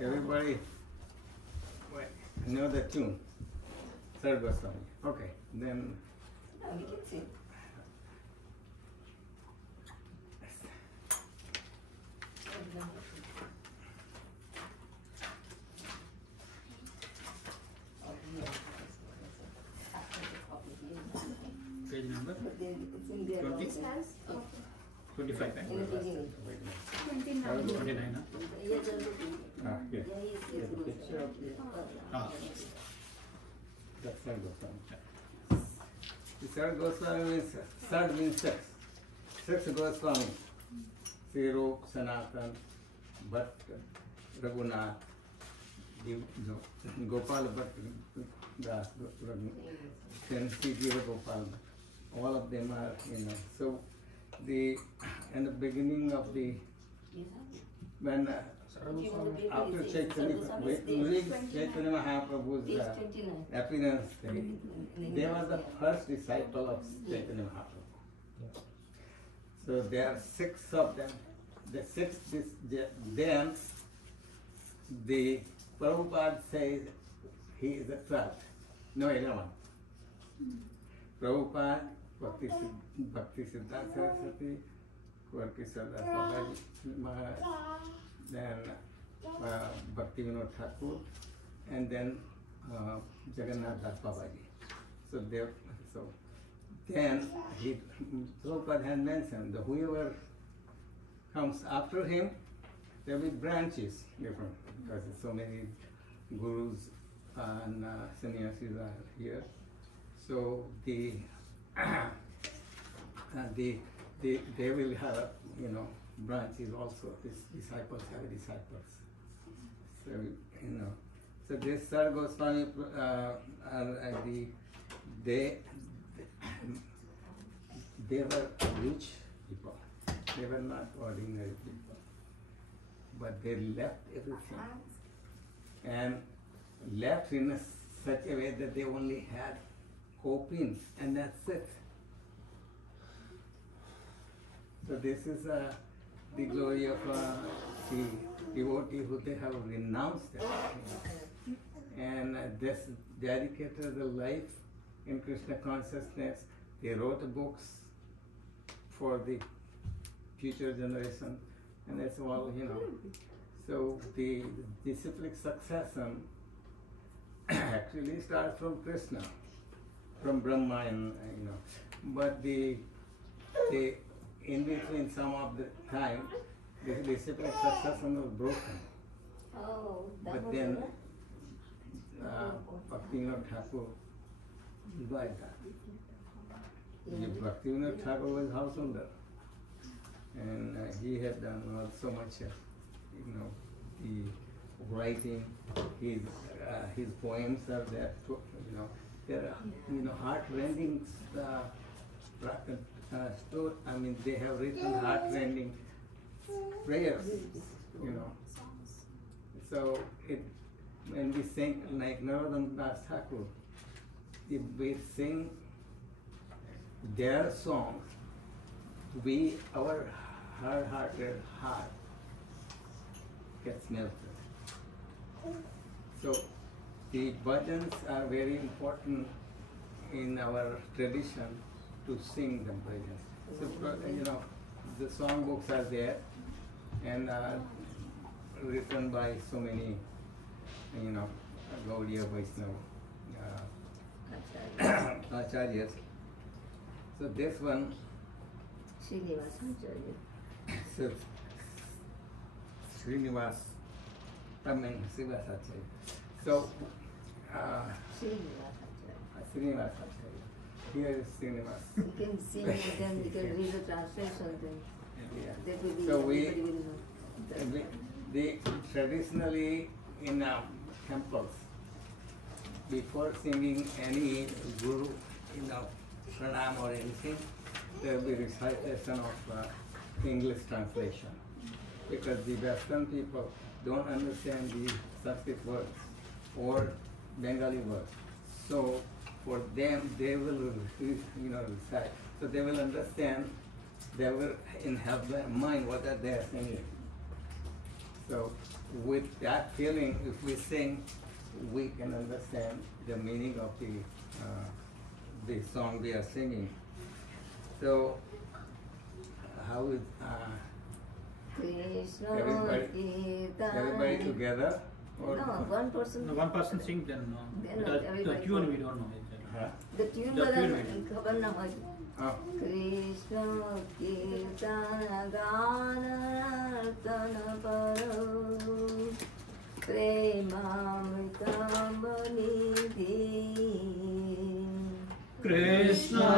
Everybody know the tune. Third Goswami. Okay, then. Page number 20? 25, right? 29, huh? Yes. That's third Goswami. The third Goswami means, third means six. Six Goswami. Sri Rup, Sanatan, Bhatt, Raghunath, Gopal Bhatt, Das, then Sri Jiva Gopal. All of them are, so in the beginning of the, when after Chaitanya Mahaprabhu's appearance day, they were the first disciple of Chaitanya Mahaprabhu. So there are six of them. The sixth is then the Prabhupada says he is the 12th. No, 11. Prabhupada, Bhakti Siddhanta Saraswati, Gorky Saraswati Maharaj, then Bhakti Vinod Thakur, and then Jagannath Das Babaji. So then Prabhupada had mentioned that whoever comes after him, there will be branches different, because so many gurus and sannyasis are here. So they will have branches also. These disciples have disciples. So so this third Goswami they were rich people. They were not ordinary people, but they left everything and left in such a way that they only had copings, and that's it. So this is the glory of the devotee who they have renounced everything, and this dedicated the life in Krishna consciousness. They wrote books for the future generation, and that's all, So the disciplic succession actually starts from Krishna, from Brahma, and but the in between some of the time, the disciplic succession was broken. But then Bhakti Vinod Thakur revived that. Bhakti Vinod Thakur was house holder, and he had done so much, the writing. His poems are there. There are heart-rending story. I mean, they have written heart-rending prayers. So when we sing like Narottam Das Thakur, if we sing their songs, our hard-hearted heart gets melted. So the bhajans are very important in our tradition to sing the bhajans. So the song books are there and written by so many, Gaudiya Vaishnava acharyas. So this one, so Srinivas, Srivasacharya. So Srinivas Acharya. Here is Srinivas. You can sing and then you can read the translation then. Yeah. That will be So everybody will know. they traditionally in temples, before singing any guru, pranam or anything, there will be recitation of English translation, because the Western people don't understand the Sanskrit words or Bengali words. So for them, they will, recite. So they will understand, they will have their mind what are they singing. So with that feeling, if we sing, we can understand the meaning of the song we are singing. So how is Krishna everybody together? Or No, one person. No, one person sing, then no. Then Because the everybody tune sing. we don't know. Exactly. Huh? The tune The बता tune खबर ना हो. Oh. Krishna kirtana ganartana paro premamritam nidhi. Krishna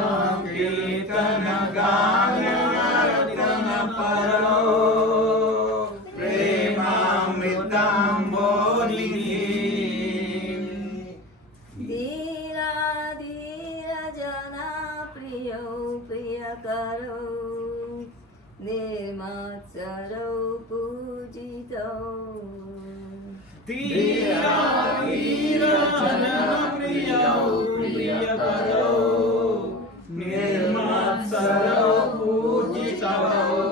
Kirtana Ganartana Paro Premamritam Bodhi. Dira dira jana priyo priyakaro nirmatsaro pujito. Dira Dira Jana Priyau Priyakaro Nirmatsaro Pujitao.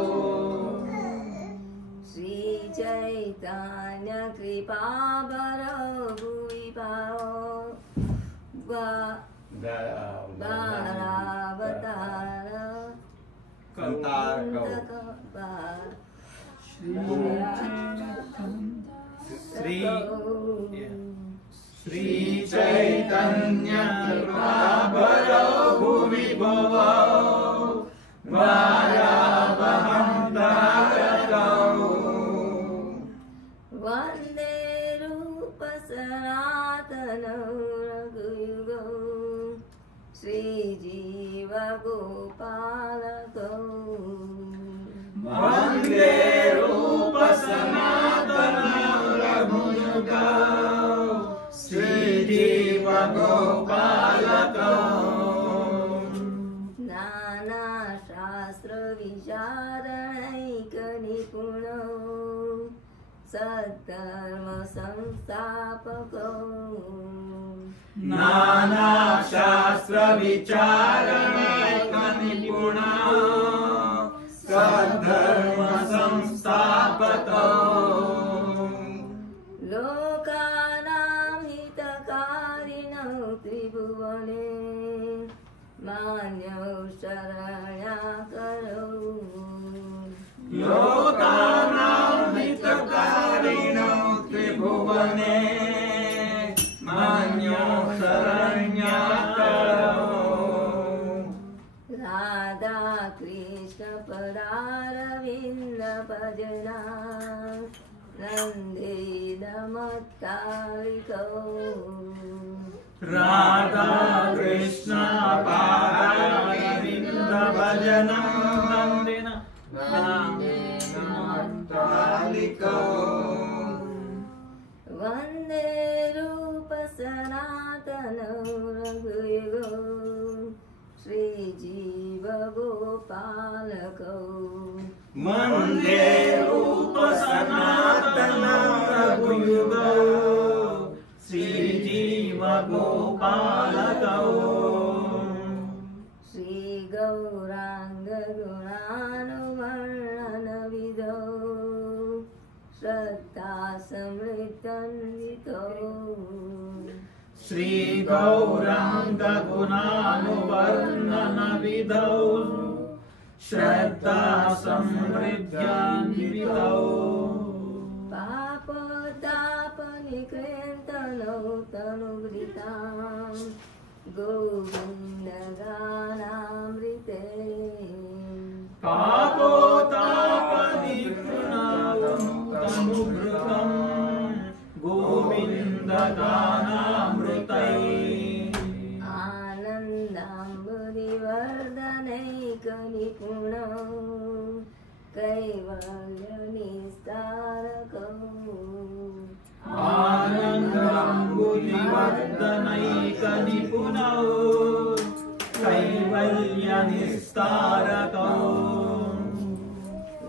Sri Chaitanya Kripabharo Bhuvipao Bharavatara Sri Chaitanya Prabharo Bhuvibhavao Varavantaratao Vande Rupa Sanatana Raghuyugo Sri Jiva Gopalako Vande Rupa Sanatana Raghuyugao Sri Jiva Gopalakao Nana Shastra Vicharanayik Nipuno Saddharma Samstapako Nana Shastra Vicharanaika Nipuna Saddharma Samstapako Lokanam Hitakarino Tribhuvane Manyo Sharanyakaro Lokanam Hitakarino Tribhuvane Manyo Saranyakaro Radha Krishna Padaravinda Bhajana Nande Namatkariko Radha Krishna Padaravinda Bhajanam Nandena Nandena Vande Rupa Sanatana Raghuyugo Sri Jiva Gopalako Vande Rupa Sanatana Raghuyugao Sri Jiva Gopalakao Sri Gauranga Gunanuvarnana Vidho Shraddha Samritanvito Sri Gauranga Gunanuvarnana Vidhau Shraddha Samridhyanvitau Papatapanikrintano tanuvritam Govinda Ganamrite Papotapanikrunavamutanubrtam Govinda Ganamrutai Anandambudivardanaikanipuno Kaivalya Nistarako Anandambudivardanaika nipunau Kaivalya Nistarakau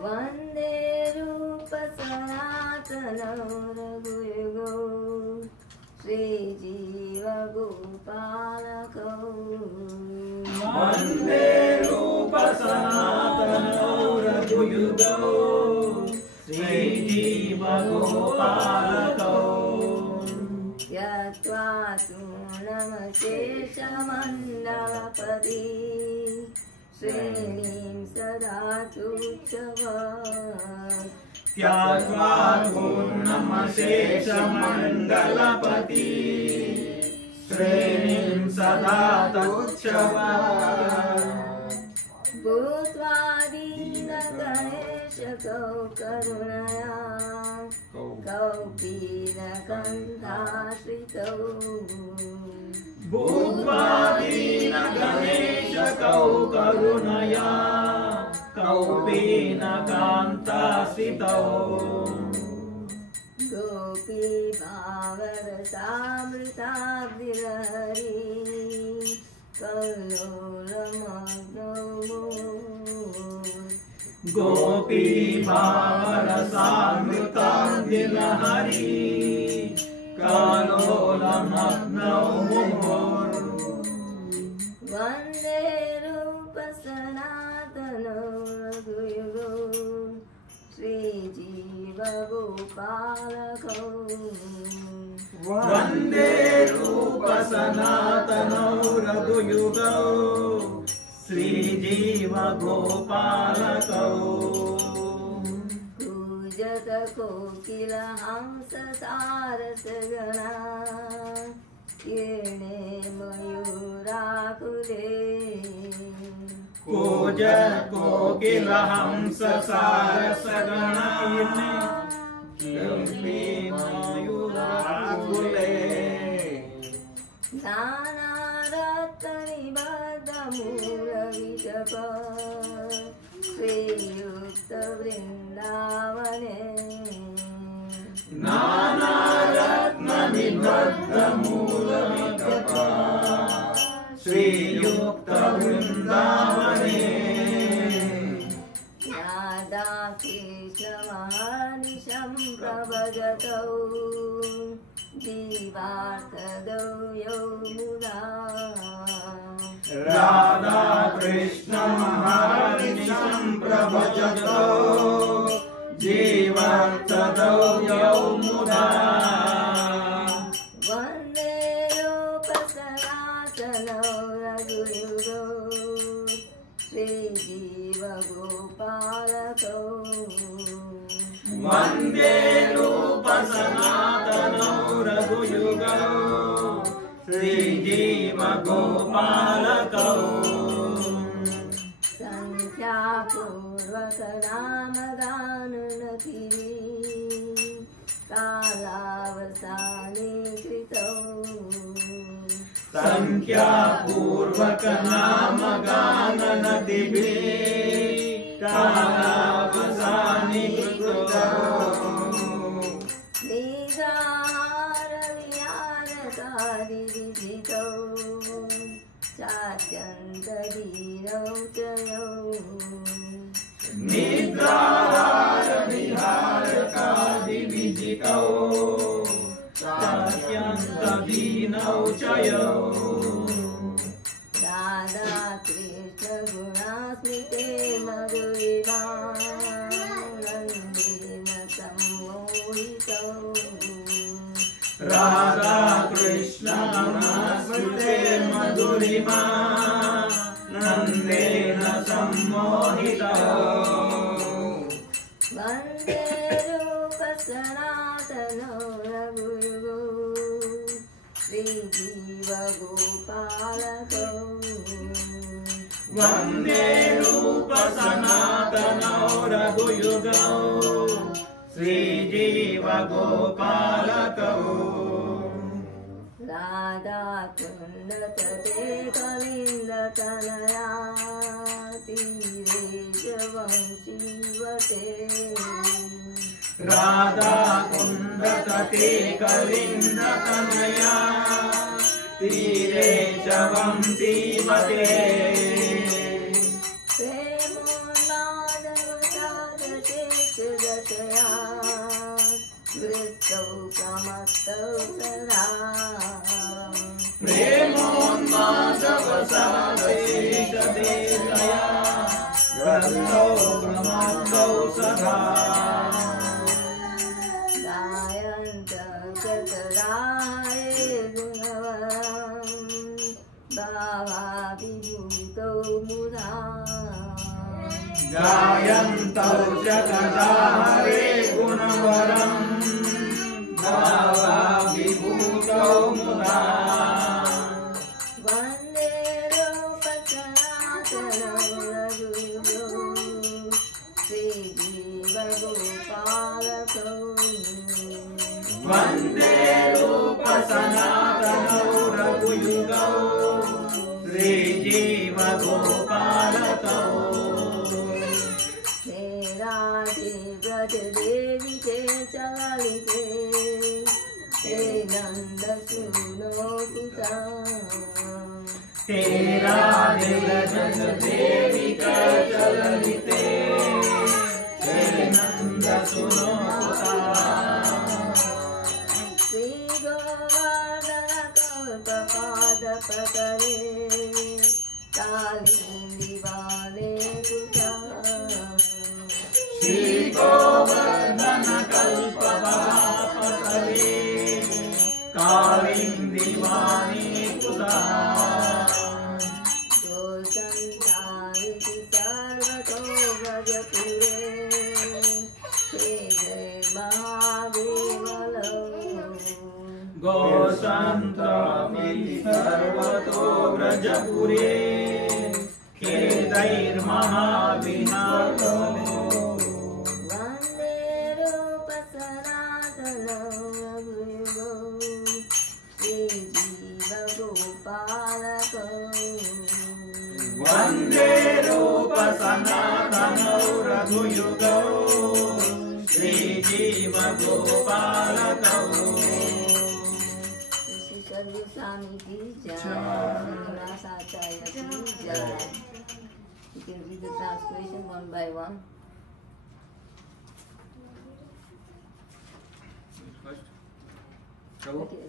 Vande Rupa Sanatana Raghuyugo Sri श्रीजीव गोपालकौ वन्दे रूप सनातनौ रघुयुगौ श्रीजीव गोपालकौ त्यक्त्वा तूर्णमशेषमण्डलपति श्रेणीं सदा तुच्छवत् त्याग्वा पूर्णमशेषमण्डलपति श्रेणीं सदा तुच्छवत् भूत्वा दीनगणेशकौ करुणया कौपीनकण्ठाश्रितौ भूत्वा दीनगणेशकौ करुणया कौपीनकान्तासितौ गोपीभावरसामृताब्धिलहरी कल्लोलमग्नौ गोपी भावरसामृताब्धिलहरी कल्लोलमग्नौ मुहुर् वन्दे रूप सनातनौ रघुयुगौ श्रीजीव गोपालकौ वन्दे रूप सनातनौ रघुयुगौ श्रीजीव गोपालकौ कूजत कोकिल हंस सारसगणा किरणे मयूराकुले कूजत कोकिल हंस सारसगणा किरणे मयूराकुले नानारत्ननिबद्धमूलविजप श्रीयुक्तवृन्दावने नानारत्ननिबद्धमूलविजप श्रीयुक्तवृन्दावने राधा कृष्णमहर्निशं प्रभजतौ जीवार्थदौ यौ मुदा राधा कृष्ण महर्निशं प्रभजतौ जीवार्थदौ यौ मुदा वन्दे रूपसनातनौ रघुयुगौ श्रीजीव गोपालकौ वन्दे रूप सनातनौ रघुयुगौ श्रीजीव गोपालकौ संख्यापूर्वक नामगाननति कालावसाने कृतौ संख्यापूर्वक नामगाननतिभिः कालावसाने कृतौ निराहारविहारकादिविजितौ चात्यन्तधीरौ च यौ निद्राहारविहारकादिविजितौ चात्यन्तदीनौ च यौ राधा कृष्ण गुणास्मिते मधुरिमा नन्देन सम्मोहितौ राधा कृष्ण गुणास्मृते मधुरिमा नन्देन सम्मोहितौ वन्दे रूप सनातनौ रघुयुगौ श्रीजीव गोपालकौ वन्दे रूप सनातनौ रघुयुगौ श्रीजीव गोपालकौ राधा कुण्डतटे कलिन्दतनया तीरे च वंशीवटे राधा कुण्डतटे कलिन्दतनया तीरे च वंशीवते प्रेमोन्मादवसादशेषदशया वृत्तौ समस्तौ सदा भ्रान्तौ भ्रमान्तौ सदा गायन्त चतुरारे गुणवरं भावाभिभूतौ मुदा गायन्तौ जगदाहरे गुणवरं भावाभिभूतौ मुदा वन्दे लोकसनातनं रघुयुगौ श्रीजीवगोपालकौ वन्दे रूपसनातनौ रघुयुगौ श्रीजीवगोपालकौ हे राधे व्रज देवी के चलिते हे नंद सुनो कुता हे राधे व्रज देवी चललिते हे नंद सुनो श्री गोवर्धन कल्पपाद पतरे कालिंदी वाले कुता श्री गोवर्धन कल्पवापतले कालिंदी वाणी कुता जो संसारिति सर्वतो व्रजपुरे हे जय महादेवलो गोसन्तमिति सर्वतो व्रजपुरे खेदैर्महाविनातो वन्दे रूपसनातनं रघुयुगौ श्रीजीवगोपालकौ वन्दे रूपसनातनौ रघुयुगौ श्रीजीवगोपालकौ श्री सर्वस्वामी की जय श्रीनिवासाचार्य की जय You can read the translation one by one. Okay.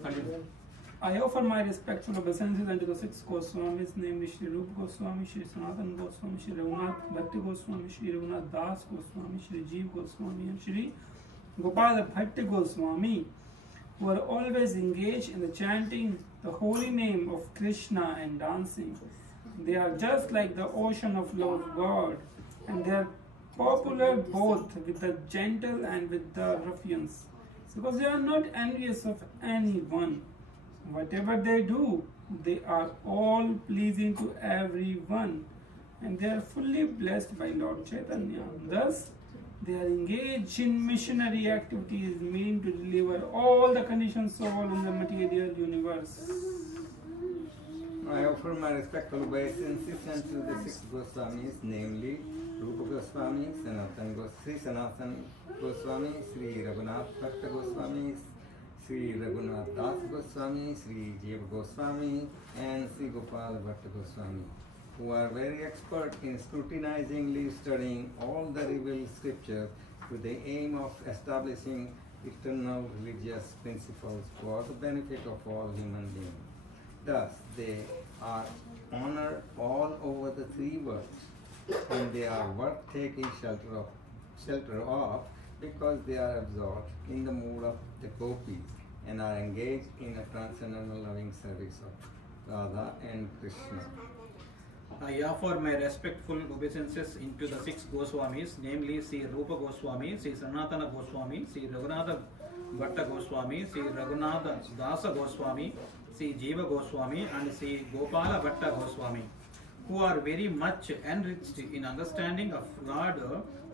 I offer my respectful obeisances unto the six Goswamis, namely Shri Rupa Goswami, Shri Sanatana Goswami, Shri Raghunath Bhatti Goswami, Shri Raghunath Das Goswami, Shri Jeev Goswami, and Shri Gopal Bhatti Goswami, who are always engaged in the chanting the holy name of Krishna and dancing. They are just like the ocean of love of God, and they are popular both with the gentle and with the ruffians, because they are not envious of anyone. Whatever they do, they are all pleasing to everyone, and they are fully blessed by Lord Chaitanya. Thus, they are engaged in missionary activities meaning to deliver all the conditioned soul in the material universe. I offer my respectful obeisances unto the six Goswamis, namely Rupa Goswami, Sri Sanatana Goswami, Sri Raghunath Bhatta Goswami, Sri Raghunath Das Goswami, Sri Jeev Goswami, and Sri Gopal Bhatta Goswami, who are very expert in scrutinizingly studying all the revealed scriptures with the aim of establishing eternal religious principles for the benefit of all human beings. Thus, they are honored all over the three worlds, and they are worth taking shelter of because they are absorbed in the mood of the gopis and are engaged in a transcendental loving service of Radha and Krishna. I offer my respectful obeisances into the six Goswamis, namely Sri Rupa Goswami, Sri Sanatana Goswami, Sri Raghunath Bhatta Goswami, Sri Raghunath Dasa Goswami, Sri Jeeva Goswami, and Sri Gopala Bhatta Goswami, who are very much enriched in understanding of Lord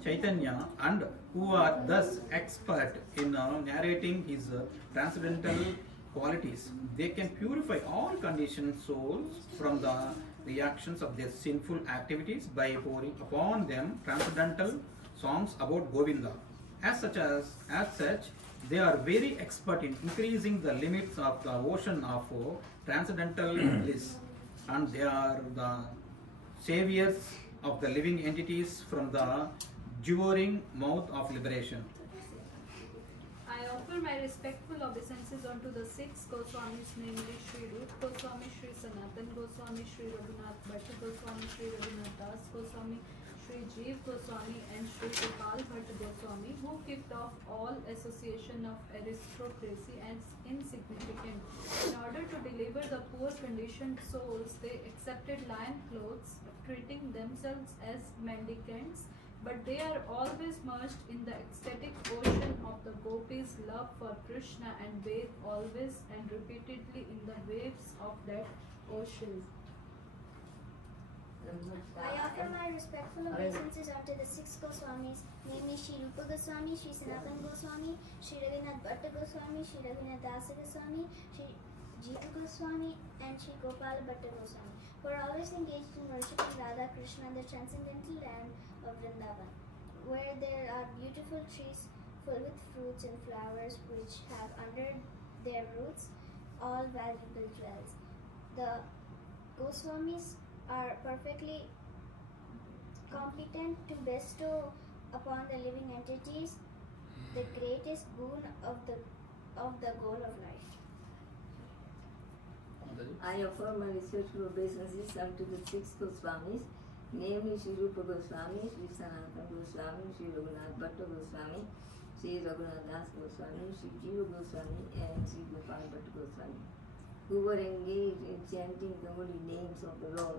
Chaitanya and who are thus expert in narrating his transcendental qualities. They can purify all conditioned souls from the reactions of their sinful activities by pouring upon them transcendental songs about Govinda. As such, they are very expert in increasing the limits of the ocean of transcendental bliss, and they are the saviors of the living entities from the devouring mouth of liberation. I offer my respectful obeisances unto the six Goswamis, namely Shri Rupa Goswami, Shri Sanatana Goswami, Shri Raghunath Bhatta Goswami, Shri Raghunath Das Goswami, Sri Jeev Goswami and Sri Gopal Bhatt Goswami, who kicked off all association of aristocracy and insignificant. In order to deliver the poor conditioned souls, they accepted lion clothes, treating themselves as mendicants, but they are always merged in the ecstatic ocean of the gopis' love for Krishna and bathe always and repeatedly in the waves of that ocean. I offer my respectful obeisances unto the six Goswamis, namely Sri Rupa Goswami, Sri Sanatana Goswami, Sri Raghunath Bhatta Goswami, Sri Raghunath Dasa Goswami, Sri Jiva Goswami, and Sri Gopal Bhatta Goswami, who are always engaged in worshipping Radha Krishna in the transcendental land of Vrindavan, where there are beautiful trees full with fruits and flowers which have under their roots all valuable jewels. The Goswamis are perfectly competent to bestow upon the living entities the greatest boon of the goal of life. I offer my respectful obeisances unto the six Goswamis, namely Sri Rupa Goswami, Sri Sanatana Goswami, Sri Raghunath Bhatta Goswami, Sri Raghunath Das Goswami, Sri Jiva Goswami, and Sri Gopal Bhatta Goswami, who were engaged in chanting the holy names of the Lord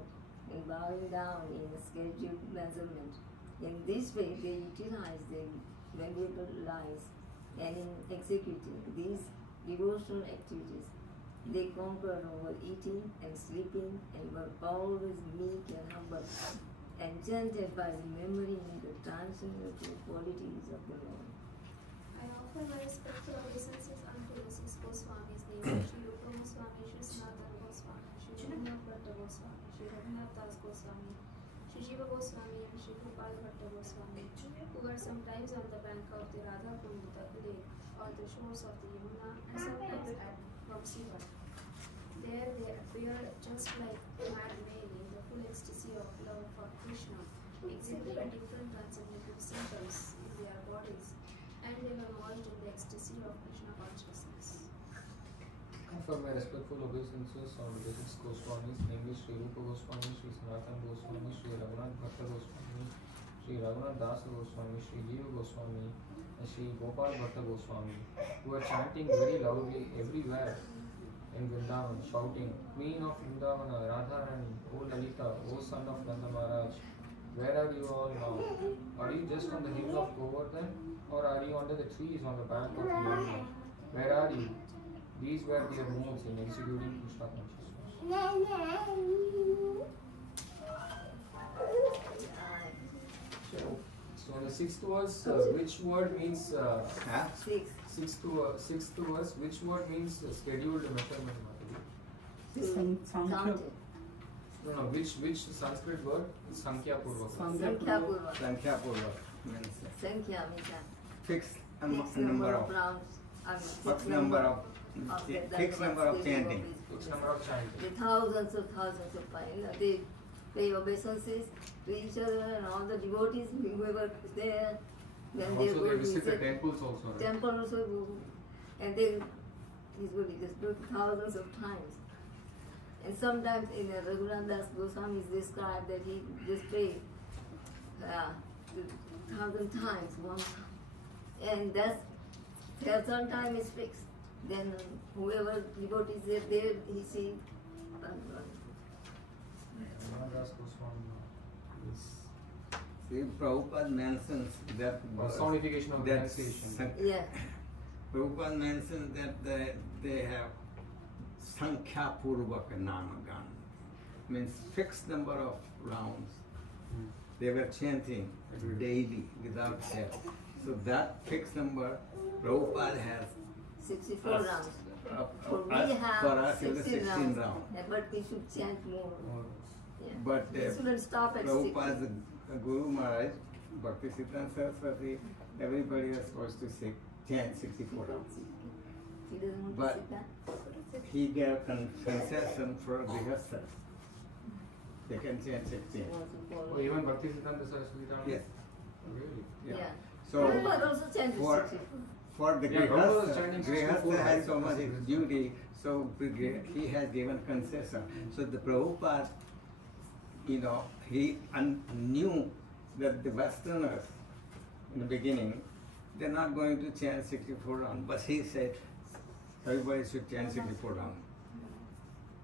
and bowing down in a scheduled measurement. In this way, they utilize their valuable lives, and in executing these devotional activities, they conquered over eating and sleeping and were always meek and humble, enchanted by remembering the transcendental qualities of the Lord. I offer my respectful obeisances unto the six Goswamis, namely Sri Rupa Goswami, Sri Sanatana Goswami, Sri Raghunath Bhatta Goswami, Sri Raghunath Das Goswami, Sri Jiva Goswami, and Sri Gopal Bhatta Goswami, who were sometimes on the bank of the Radha Kund lake or the shores of the Yamuna, and sometimes at Vamsivat. There they appeared just like mad men in the full ecstasy of love for Krishna, exhibiting different transcendental symptoms in their bodies, and they were merged in the ecstasy of Krishna consciousness. For my respectful obeisances on the six Goswamis, namely Sri Rupa Goswami, Sri Sanatana Goswami, Sri Raghunath Bhatta Goswami, Sri Raghunath Dasa Goswami, Sri Jiva Goswami, and Sri Gopal Bhatta Goswami, who are chanting very loudly everywhere in Vrindavan, shouting, Queen of Vrindavana, Radharani, O Lalita, O son of Nanda Maharaj, where are you all now? Are you just on the hill of Govardhan, or are you under the trees on the bank of Yamuna? Where are you? These were their modes in executing Krishna consciousness. So in the sixth verse, which word means sixth verse, which word means scheduled measurement? Sankhya. No, which Sanskrit word? Sankhya Purvaka. Sankhya Purvaka. Sankhya Purvaka means Sankhya means fixed fixed number of rounds, fixed number of chanting. Fixed number of chanting. The thousands of they pay obeisances to each other and all the devotees whoever is there. Then they Also go they to visit the temples also, right? temple also go, and they usually just do thousands of times. And sometimes in Raghunath Das Goswami is described that he just prayed 1,000 times one time. And that's their time is fixed. Then whoever devotees is there, he sees. Raghunath Das Goswami. See, Prabhupada mentions that Personification of that renunciation. Yeah. Prabhupada mentions that they have Sankhya Purvaka Namagan, means fixed number of rounds. They were chanting daily without fail. So that fixed number, Prabhupada has 64 rounds. For we for have us is 16 rounds. rounds. Yeah, but we should chant more. Yeah. But we shouldn't stop at 16. Prabhupada's Guru Maharaj, Bhakti Siddhanta Saraswati, everybody was supposed to chant 64 rounds. He doesn't want But to sit down. he gave concession for grihasthas. They can chant 16. He wants to follow. Oh, even Bhakti Siddhanta Saraswati Thakur? Yes. Really? Yeah. So Prabhupada also chanted for 64. for the Yeah, Prabhupada was chanting grihastha 64 has so times. much duty, so he has given concession. So the Prabhupada, he knew that the Westerners, in the beginning, they're not going to chant 64 rounds, but he said everybody should chant 64 rounds.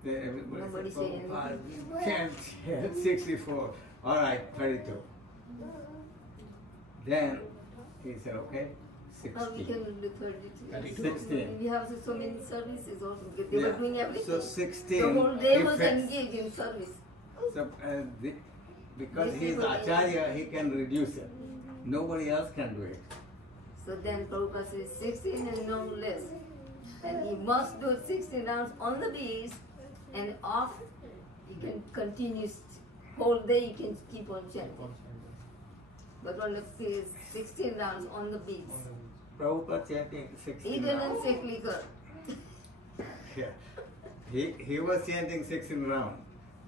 Then everybody Nobody said, said "Prabhupada, chant 64. All right, 32. Then he said, okay, Now we 60. can do 32. 32. 16. We have so many services also because they were Yeah. doing everything. So 16. The whole day he was fixed- engaged in service. So, because This he is is what- Acharya, he can reduce it. Nobody else can do it. So then Prabhupada says 16 and no less. And he must do 16 rounds on the beach and off. He can continue whole day. He can keep on chanting. But on the beach, 16 rounds on the beach. Prabhupada chanting 16 He didn't take liquor. Yeah. He was chanting 16 rounds,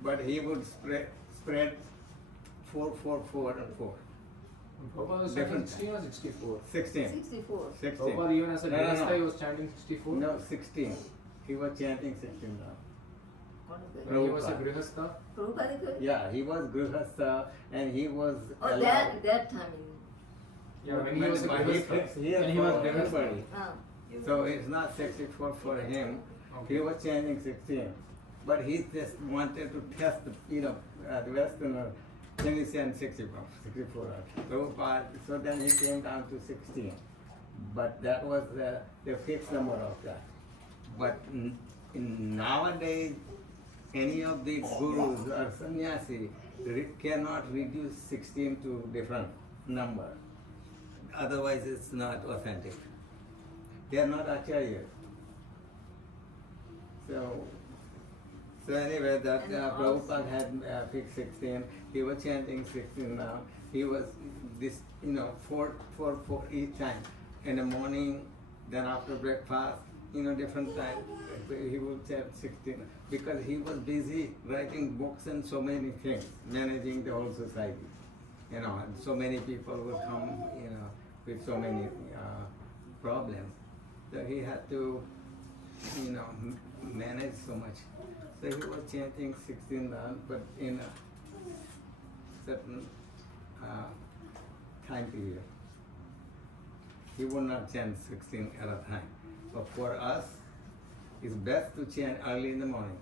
but he would spread 4, 4, 4, and 4. Prabhupada was chanting Different 16 or 64? 16. 64. 16. Prabhupada even as a No, no, Grihastha, no. he was chanting 64? No, 16. He was chanting 16 rounds. When he was a Prabhupada. Grihastha? Prabhupada could? Yeah, he was Grihastha and he was Oh, allowed. that time. Yeah, when he was a But he Grihastha. fixed here When he was for Grihastha. everybody. Ah. So it's not 64 for him. Okay. He was chanting 16. But he just wanted to test, the Westerner. Then he chant 64. Prabhupada, so then he came down to 16. But that was the fixed number of that. But nowadays, any of the gurus or sannyasi cannot reduce 16 to different number. Otherwise, it's not authentic. They are not acharyas. So anyway, that And also- Prabhupada had fixed 16. He was chanting 16 now. He was this, 4 each time. In the morning, then after breakfast, different time. He would chant 16 because he was busy writing books and so many things, managing the whole society. And so many people would come, with so many problems. So he had to, manage so much. So he was chanting 16 rounds, but in a certain time period. He would not chant 16 at a time. But for us, it's best to chant early in the morning.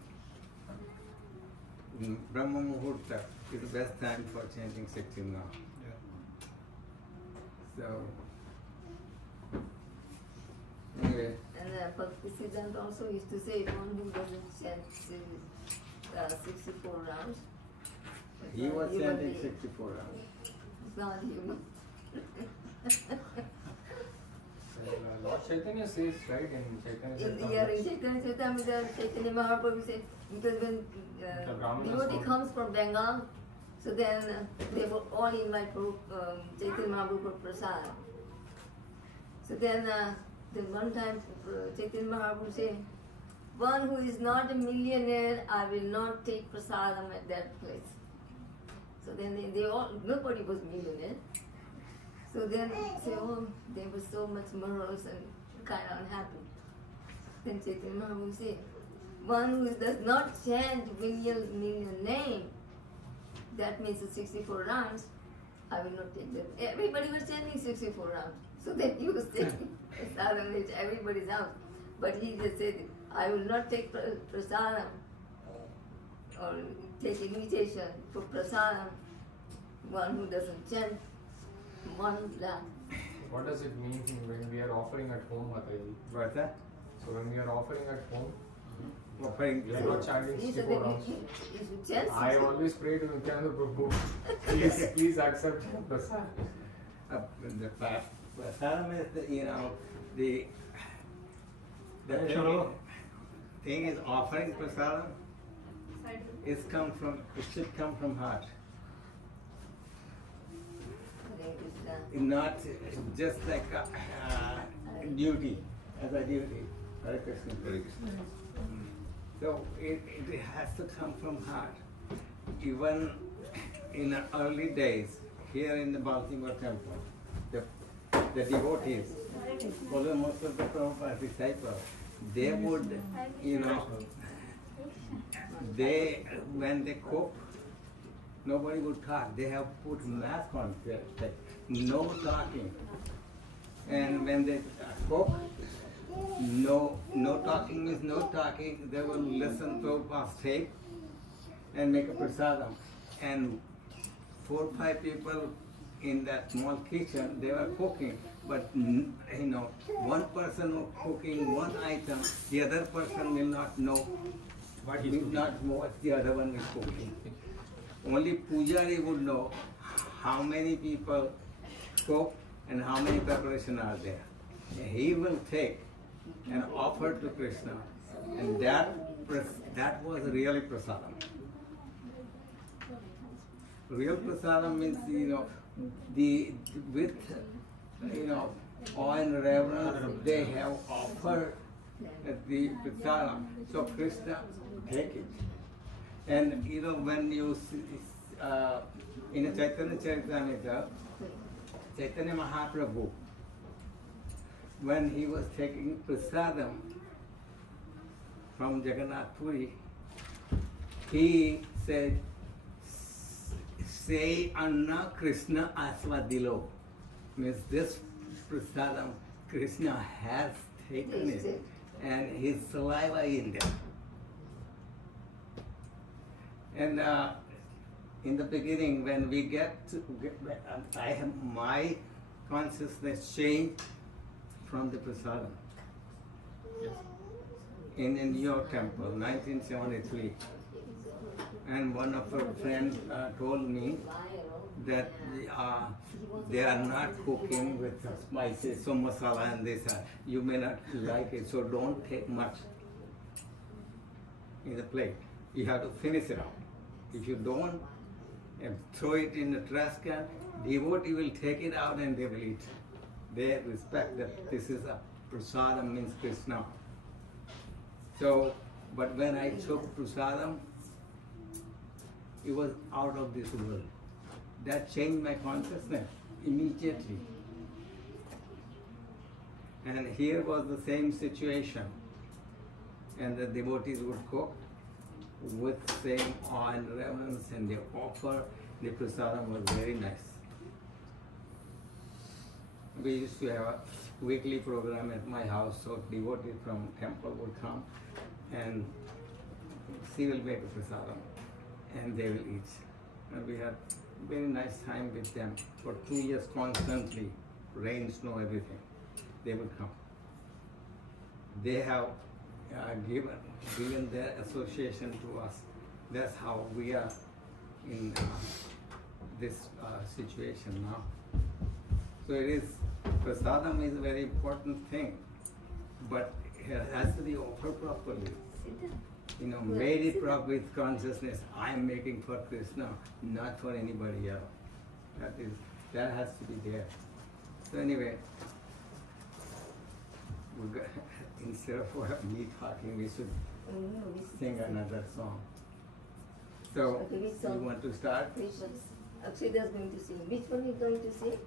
Brahma Muhurta is the best time for chanting 16 rounds. So, anyway. And Bhaktisiddhanta also used to say one who doesn't chant 64 rounds. He was human chanting being. 64 rounds. It's not human. Lord Chaitanya says, right, in Chaitanya In Chaitanya Charitamrita, Chaitanya Mahaprabhu said, because when The Brahmanas devotee don't- comes from Bengal, so then they will all invite Chaitanya Mahaprabhu for prasad. So then one time Chaitanya Mahaprabhu said, one who is not a millionaire, I will not take prasadam at that place. So then they all, nobody was millionaire. So then say, oh, they were so much morose and kind of unhappy. Then Chaitanya Mahaprabhu said, one who does not chant million name, that means the 64 rounds, I will not take that. Everybody was chanting 64 rounds. So then he was taking prasadam at everybody's house. But he just said, I will not take prasadam or take invitation for prasadam, one who doesn't chant one lakh. What does it mean when we are offering at home, Mataji? What's that? So when we are offering at home, Offering. we are not chanting He said 64 that rounds. you should chant I 64. always pray to Nityananda Prabhu, please accept prasad. The prasadam is the thing is offering prasadam it should come from heart. Hare Krishna. Not just like a duty, as a duty. Hare Krishna. Hare Krishna. So it has to come from heart. Even in the early days, here in the Baltimore temple, the devotees, although most of the Prabhupada disciples, they would, when they cook, Nobody would talk. They have put mask on, like no talking. And when they cook, no talking means no talking. They will listen to us tape and make a prasadam. And 4 or 5 people in that small kitchen, they were cooking. But one person was cooking one item, the other person will not know what the other one is cooking. Only Pujari would know how many people cook and how many preparations are there. And he will take and offer to Krishna, and that was really prasadam. Real prasadam means with awe and reverence they have offered the prasadam. So Krishna take it. And when you see, in a Chaitanya Charitamrita, Chaitanya Mahaprabhu, when he was taking prasadam from Jagannath Puri, he said, "Say Anna Krishna Aswadilo," means this prasadam Krishna has taken it, and his saliva in there. And in the beginning, when we I have my consciousness changed from the prasadam. In New York temple, 1973. And one of our friends told me that they are not cooking with spices, so masala and this. You may not like it, so don't take much in the plate. You have to finish it out. If you don't, and throw it in the trash can, devotee will take it out and they will eat. They respect that this is a prasadam, means Krishna. So, but when I took prasadam, it was out of this world. That changed my consciousness immediately. And here was the same situation. And the devotees would cook with same awe and reverence, and they offer. The prasadam was very nice. We used to have a weekly program at my house, so devotees from temple would come and she will make a prasadam and they will eat. And we had very nice time with them for 2 years constantly, rain, snow, everything. They would come. They have given their association to us. That's how we are in this situation now. So it is, prasadam is a very important thing, but it has to be offered properly. Made it properly with consciousness. I am making for Krishna, not for anybody else. That has to be there. So anyway, instead of me talking, we should sing another song. So, you want to start? Akshada is going to sing. Which one is going to sing?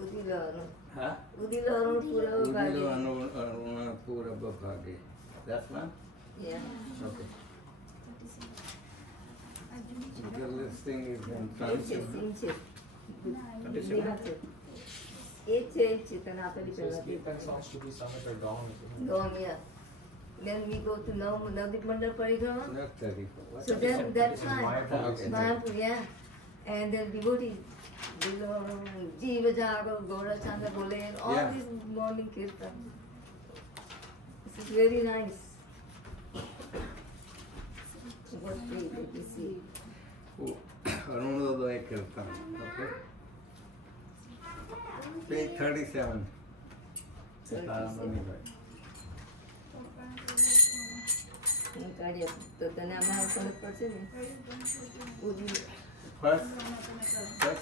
Udilo Anu. Huh? Udilo Anu Pura Udilo Bhage. Anu Pura Bhage. That's one? Yeah. Okay. The listing is in Sanskrit. Basically, 10 songs to be submitted down. Gone, yeah. Then we go to Navadip Mandal Parikrama. Not 34. So then that's This is fine. Mayapur. Okay. Mayapur, yeah. And then devotees, Jiva Jago, Gaura Chanda Bole, and all Yeah. this morning kirtan. This is very nice. What page let me see. Arunodaya Kirtan. Okay. Page 37. તો તને આમાં સમજ પડશે ને First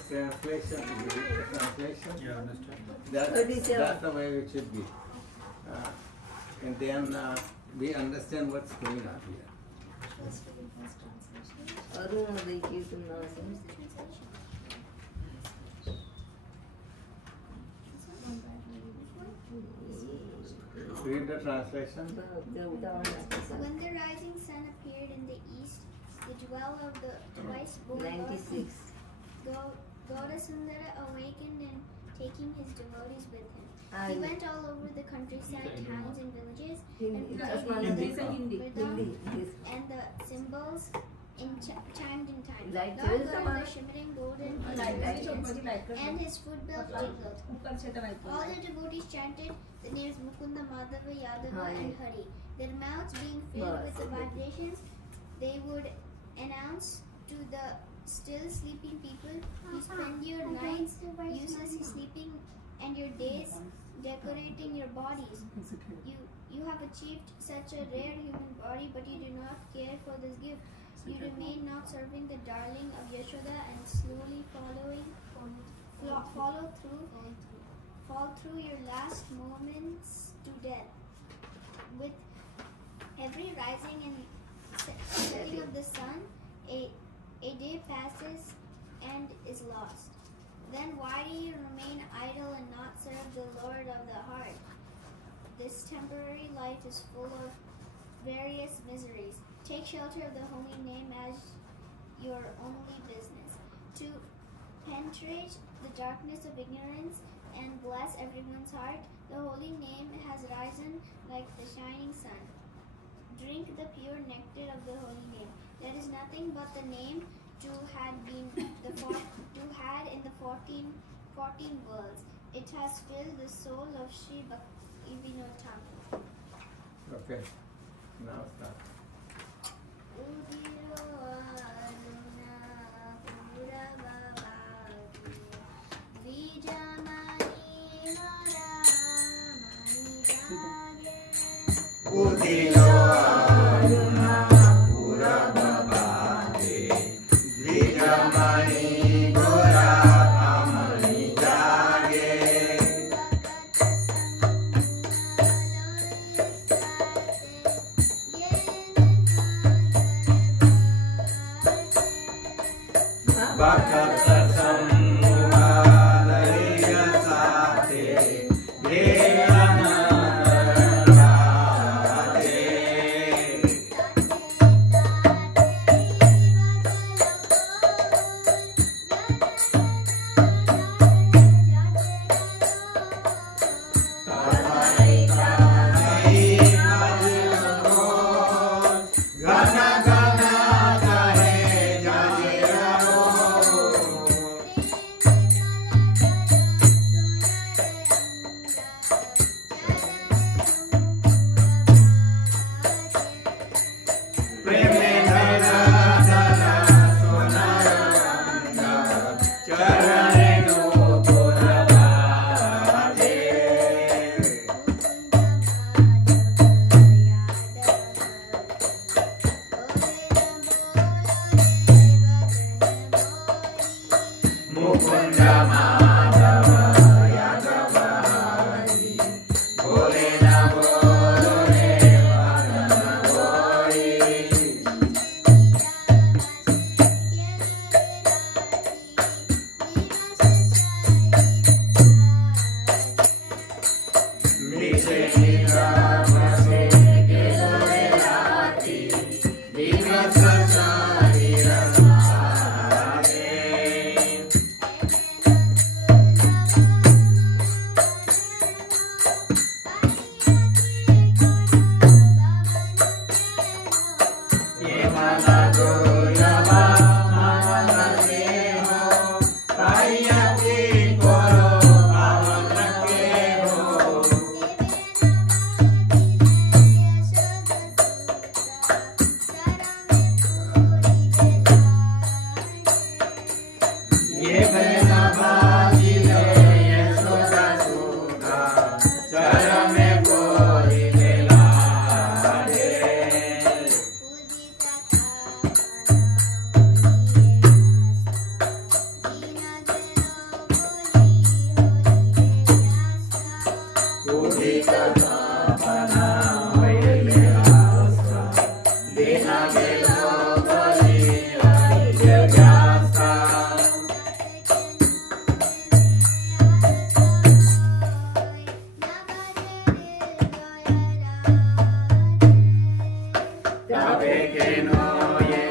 translation, you read the translation. Yeah, understand. That's the way it should be. And then we understand what's going on here. અરુણોદય કીર્તન ના Read the translation. When the rising sun appeared in the east, the dweller of the twice born 96. Gaurasundara awakened and taking his devotees with him. I- He went all over the countryside, towns and villages, Hindi. and Just played one music, Hindi. rhythm, Hindi. This. and the cymbals chimed in time. Like Lord this, Gaur was shimmering golden and his foot belt jingled. All the devotees chanted the names Mukunda, Madhava, Yadava, and Hari. Their mouths being filled with the vibrations, they would announce to the still sleeping people, you spend your nights uselessly sleeping and your days decorating your bodies. You have achieved such a rare human body, but you do not care for this gift. You remain not serving the darling of Yashoda and slowly fall through your last moments to death. With every rising and setting of the sun, a day passes and is lost. Then why do you remain idle and not serve the Lord of the heart? This temporary life is full of various miseries. Take shelter of the holy name as your only business. To penetrate the darkness of ignorance and bless everyone's heart, the holy name has risen like the shining sun. Drink the pure nectar of the holy name. There is nothing but the name to had in the 14 worlds. It has filled the soul of Sri Bhakti Vinod Thakur. Okay, now start. Udilo Aruna Pura Babade Vijamani Gora Amani Jage Bhakta Sammuha Dariya Sate Devana Tabe ke no ye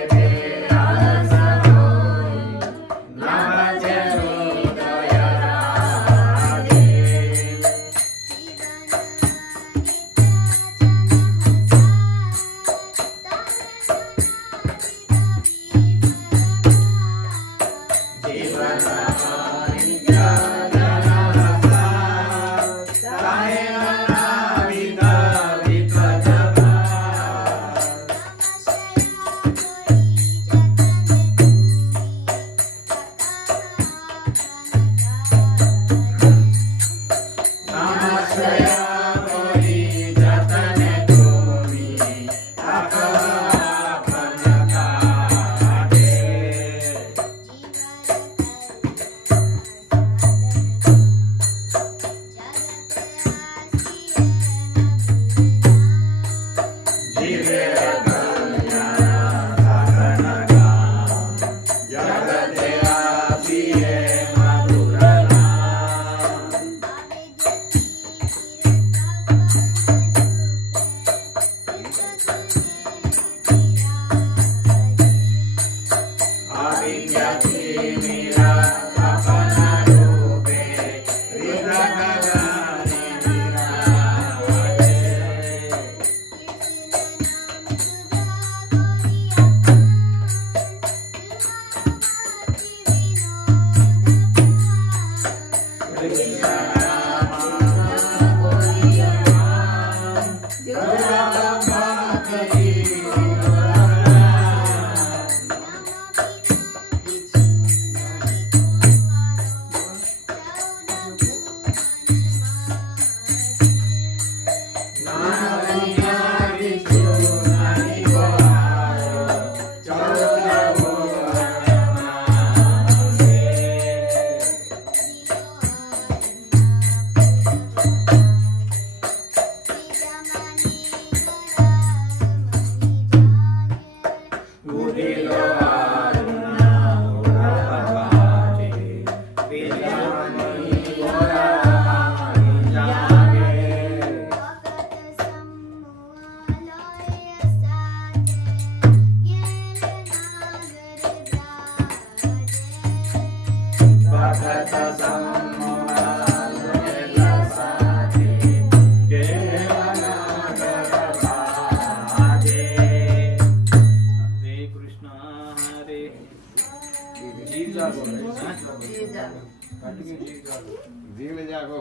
जागो. Continue G Jago. G में जागो.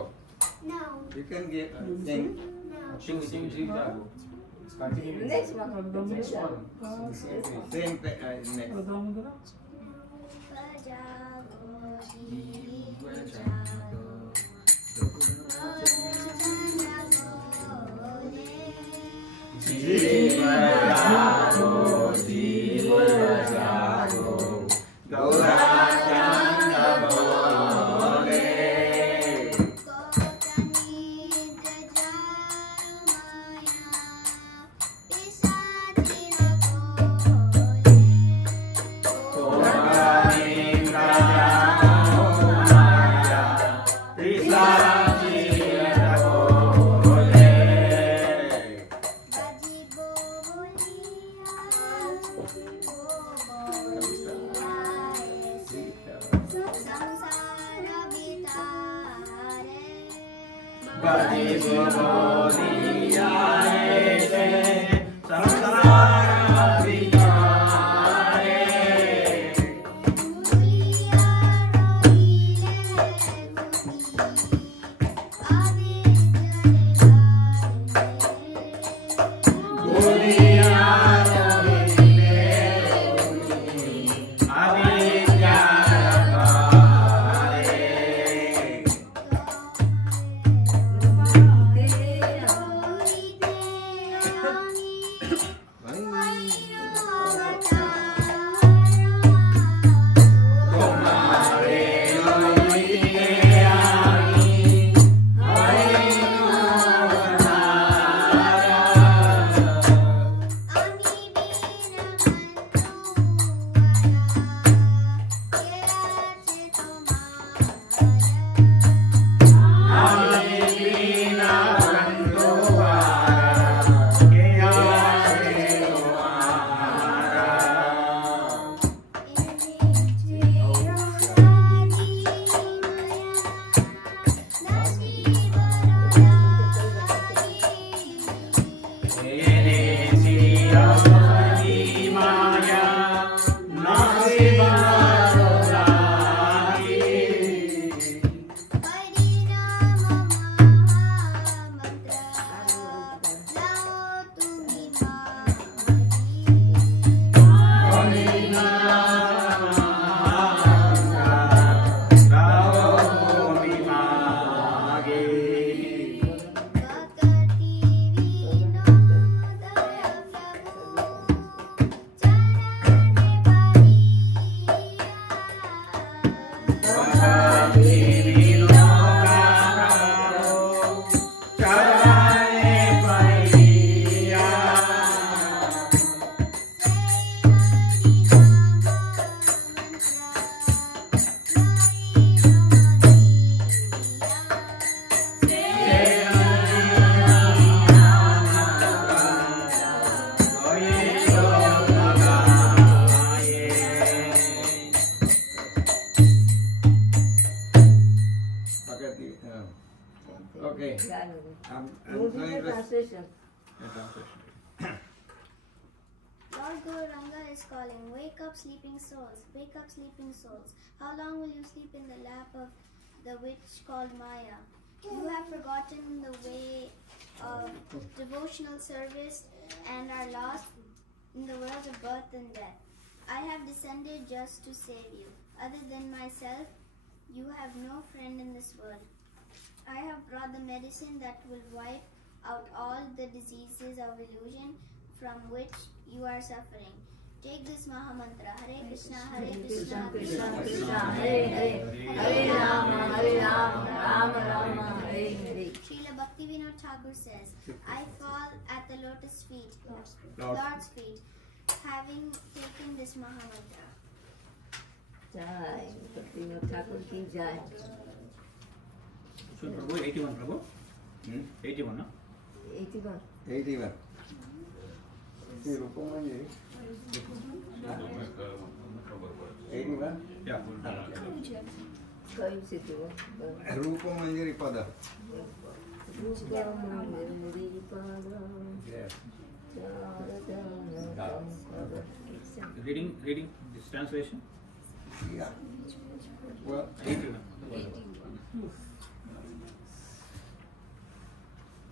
No. You can give sing. No. Sing G Jago. Continue. Next one. Next one. The same page. Same next. Pradhamudra. Jiva jago, jiva jago, Gaura Chanda bole. Okay. I'm going to Translation. Lord Gauranga is calling. Wake up, sleeping souls. Wake up, sleeping souls. How long will you sleep in the lap of the witch called Maya? You have forgotten the way of devotional service and are lost in the world of birth and death. I have descended just to save you. Other than myself, you have no friend in this world. I have brought the medicine that will wipe out all the diseases of illusion from which you are suffering. Take this Mahamantra. Hare Krishna, Krishna Krishna Krishna Hare Hare Hare Rama Rama Rama Hare Hare. Srila Bhaktivinoda Thakur says, I fall at the lotus feet, Lord's feet, having taken this Mahamantra. Jai Bhaktivinoda Thakur ki jai. So Prabhu, 81 Prabhu? 81 no? 81. 81. See, Rupamanjari. 81? Yeah. Koi se tu? Rupamanjari Pada. Rupamanjari Pada. Yes. Reading this translation. Yeah. Well, 81.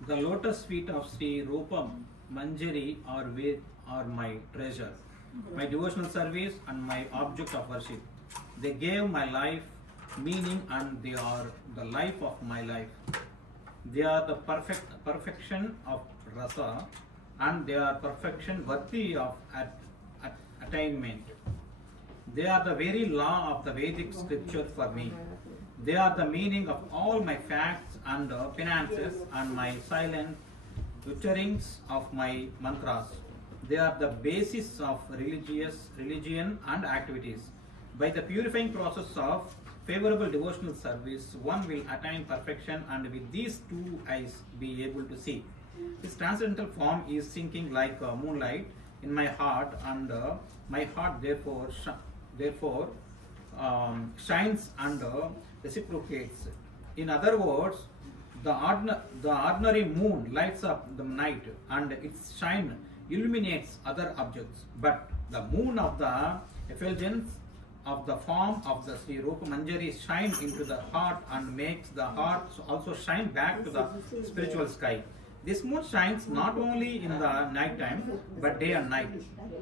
The lotus feet of Sri Rupa Manjari are my treasure, my devotional service and my object of worship. They gave my life meaning and they are the life of my life. They are the perfection of rasa and they are perfection worthy of attainment. They are the very law of the Vedic scripture for me. They are the meaning of all my facts and finances and my silent utterings of my mantras. They are the basis of religion and activities. By the purifying process of favorable devotional service, one will attain perfection and with these two eyes be able to see. This transcendental form is sinking like moonlight in my heart, and my heart therefore shines and reciprocates. In other words, the ordinary moon lights up the night and its shine illuminates other objects, but the moon of the effulgence of the form of the Sri Rupa Manjari shine into the heart and makes the heart also shine back to the spiritual sky. This moon shines not only in the night time but day and night.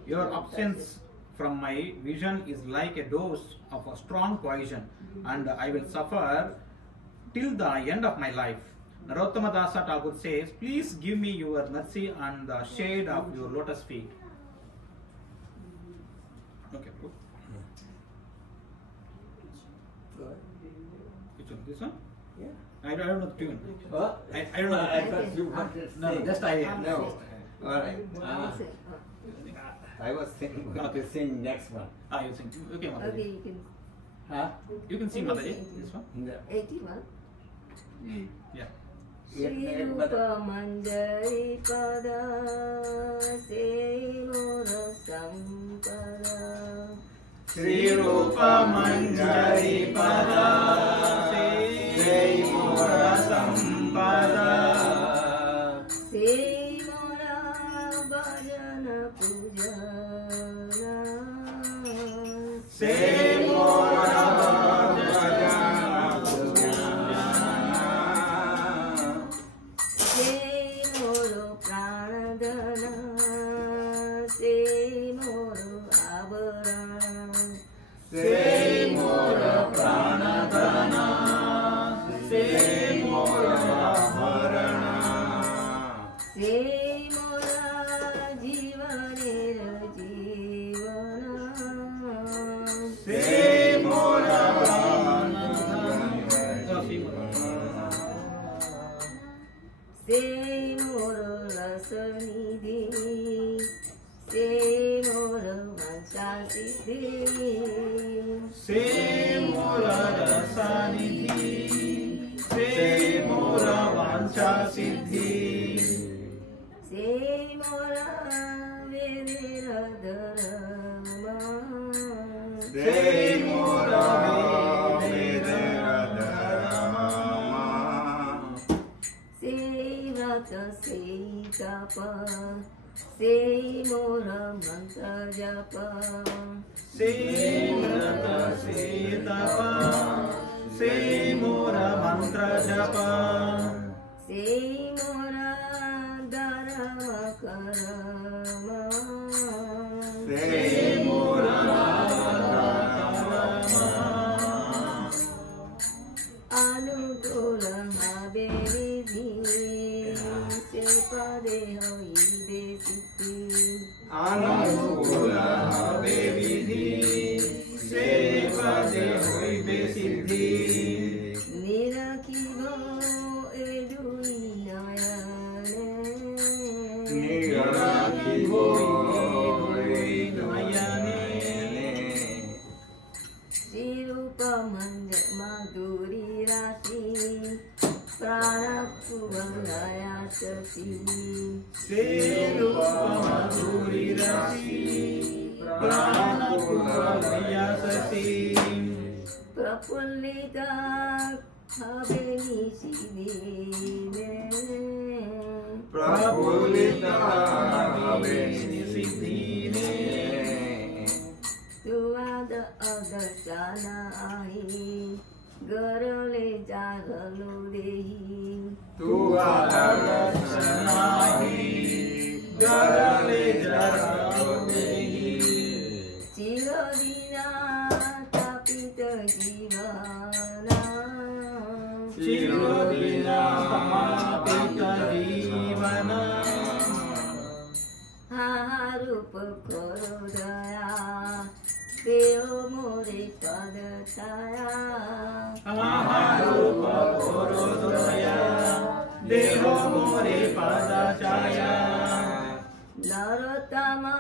Your absence from my vision is like a dose of a strong poison, and I will suffer till the end of my life. Narottama Dasa Thakur says, please give me your mercy and the shade of your lotus feet. Okay, good. Which one? This one? yeah. I don't know the tune. What? I don't know. I thought you wanted to No, sing. just I. No. All right. I was thinking to sing next one. You sing. Okay, Mataji. Okay, you can. Huh? You can sing, Mataji. This one. No. 81. Yeah. Shri Rupa Manjari Pada Sevora Sampada Shri Rupa Manjari Pada Sevora Sampada Sevora Bhajana Pujana Sevora Sevora Pranadana Sevora Avarana Sevora Pranadana Sevora Bharana Sevora Jivanera Jivana Sevora Sevora Rasanidhi Sevora Vansasiddhi Sevora Rasanidhi Sevora Vancha Siddhi Sevora Vedera Dharma Sevora Vedera Dharma Sevrata Seitapa Sevora Mantra Japa Sevrata Setapa Sevora Mantra Japa Sevora Dharma Karama Sevora Anukula Habevidhi Sepade Hoide Siddhi Anukula Habevidhi Sevade Hoibe Siddhi Nirakivo Edui Nayane Nirakivo Nayane Sirupa Madhuri Rasi Pranakuvalaya Sati Serupa Madhuri Rasi Pranakuvalaya Sati Prapullita Habeni Siddhine Prabhulita Habeni Siddhine Tu are the दर्शनाहि गरले जागलो देहि तुवा दर्शनाहि गरले जागलो देहि चिरदिना तापित जीवना चिरदिना तापित जीवना रूप करो दया देव मोरे पद छाया रूप करो दया देव मोरे पद छाया नरोत्तमा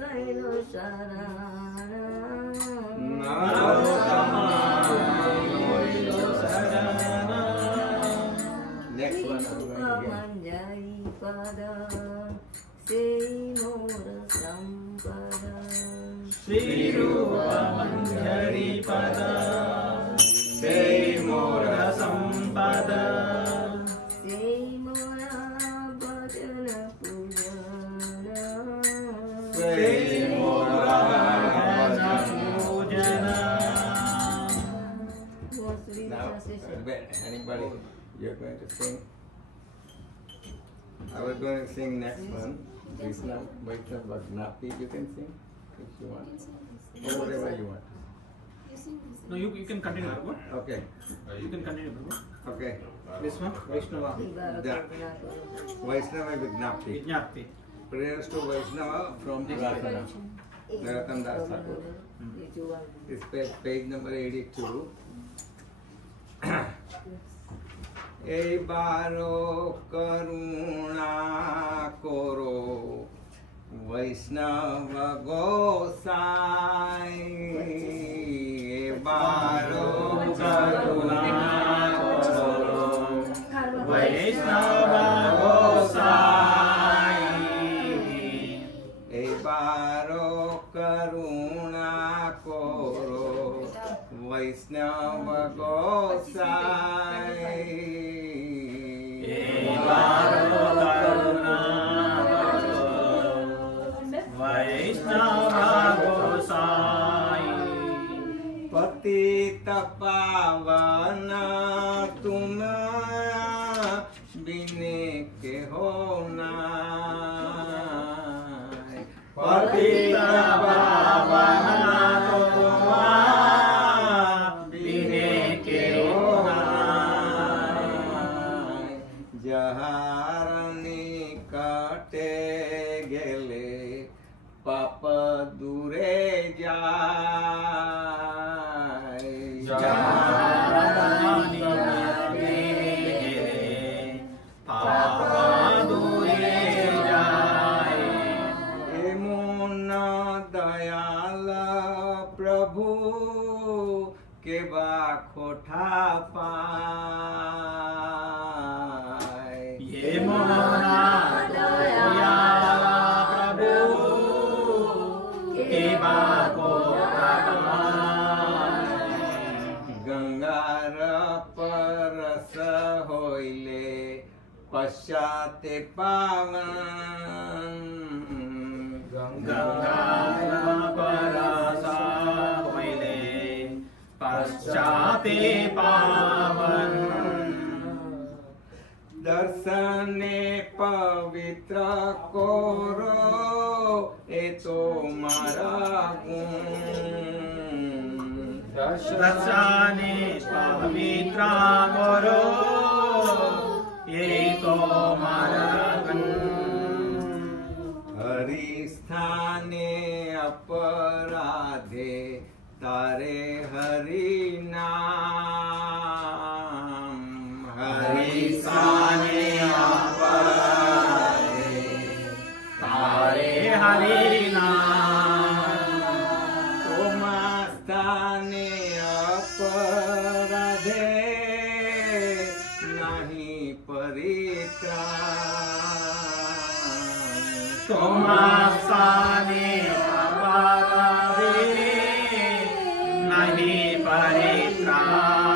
लैलो शरण नरोत्तमा लैलो शरण मंजरी पद श्री मोर संपद श्री रूप मंजरी पद श्री मोर संपद श्री मोर भजन पूजन श्री मोर भजन पूजन Now, anybody, you're going to sing? I was going to sing next one. Krishna, Vaishnava, Gnati. You can sing if you want. Or whatever you want. No, you can continue, Prabhu. Okay. You can continue, Prabhu. Okay. This one, Vaishnava. Vaishnava Vignapti. Vignapti. Prayers to Vaishnava from Pratana. Narottam Das Thakur. This page number 82. एबारो करुणा करो वैष्णव गोसाई एबारो करुणा करो वैष्णव गोसाई एबारो करुणा करो वैष्णव गोसाई पतित पावन तुम बिने के हो ना पतित पावन तुम बिने के हो ना जहारनी काटे गेले पाप दूरे जाए जहारनी काटे गेले पाप दूरे जाए ए मोन दयाल प्रभु के बा खोठा पाए ये मोना दयाल प्रभु के बा खोठा पाए गंगार परस होइले पश्चाते पावन गंगार परस होइले पश्चाते पावन दर्शने पवित्र कोरो ए तो मारा गुण दर्शने पवित्र करो ये तो मार्ग हरि स्थाने अपराधे तारे हरि नाम हरि स्थाने अपराधे तारे हरि नाम तोमा स्थाने अपराधे नहीं परित्राण तोमासाने अपराधे नहीं परित्राण परित्राण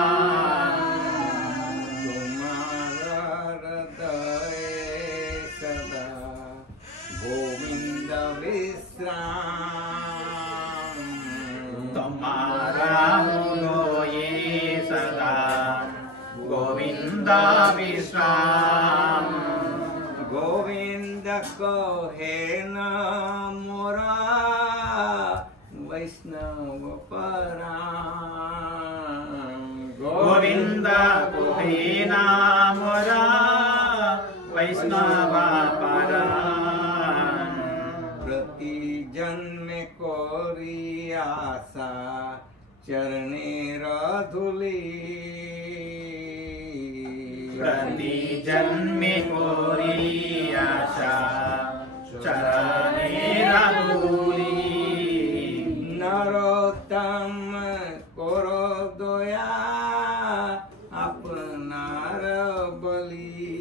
विश्राम गोविंद कहे न मोरा वैष्णव पराम गोविंद कहे न मोरा वैष्णव पराम प्रति जन्म कोरी आशा चरणे धूली प्रति जन्मे कोरी आशा चरणे धूली नरोत्तम करो दया अपनार बलि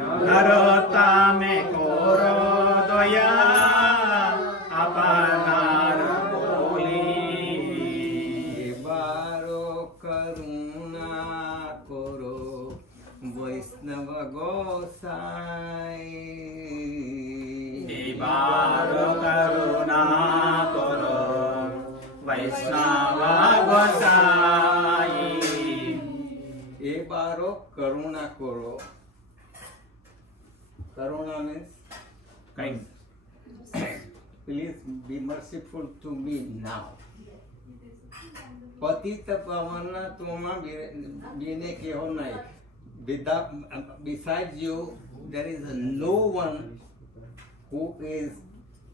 नरोत्तम करो दया अपनार वैष्णव गोसाई बारो करुणा करो वैष्णव गोसाई ए बारो करुणा करो करुणा means kind please be merciful to me now पतित पावन तोमा बीने के हो नहीं besides you there is no one who is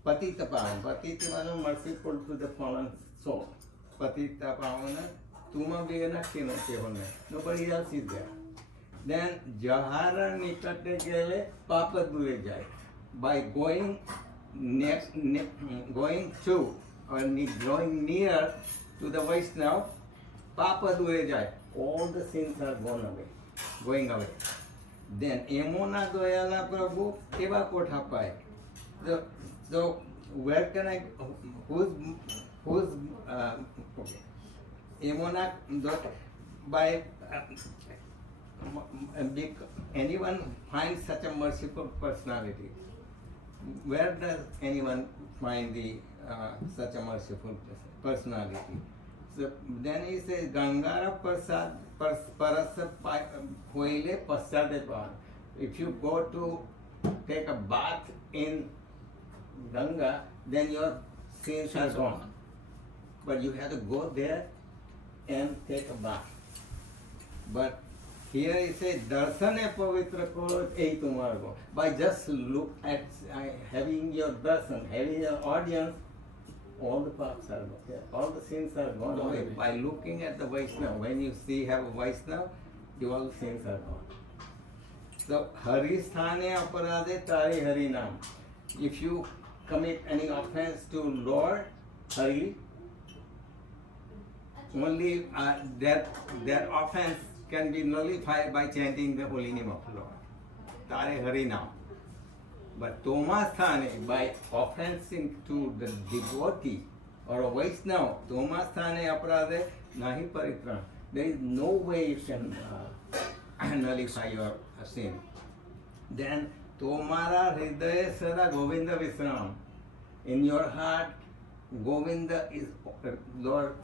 patita pavan. Patita pavan merciful to the fallen soul. Patita pavan tuma bigana kino ke hone. Nobody else is there. Then jahara nikate gele papa dure jai. By going going to or going near to the Vaishnava, papa dure jai. All the sins are gone away. Going away. Then Emona Doyala Prabhu Eva Kotha Pai. So where can I who's okay. Emona by anyone finds such a merciful personality? Where does anyone find the such a merciful personality? So then he says Gangara Prasad Parasa Hoile Pasadepan. If you go to take a bath in Ganga, then your sins are gone. But you have to go there and take a bath. But here he says Darsane Pavitra Koro Ei Tumargo. By just look at having your darshan, having your audience, all the paps are gone. All the sins are gone away. By looking at the Vaishnava, when you have a Vaishnava, all the sins are gone. So, Hari Sthane Aparade Tari Hari Nam. If you commit any offense to Lord Hari, only that offense can be nullified by chanting the holy name of Lord. Tare Hari Nam. But Toma Sthane, by offensing to the devotee or a Vaishnava, Toma Sthane Aparade Nahi Paritran. There is no way you can nullify your sin. Then Tomara Hridaya Sada Govinda Visram. In your heart, Govinda is Lord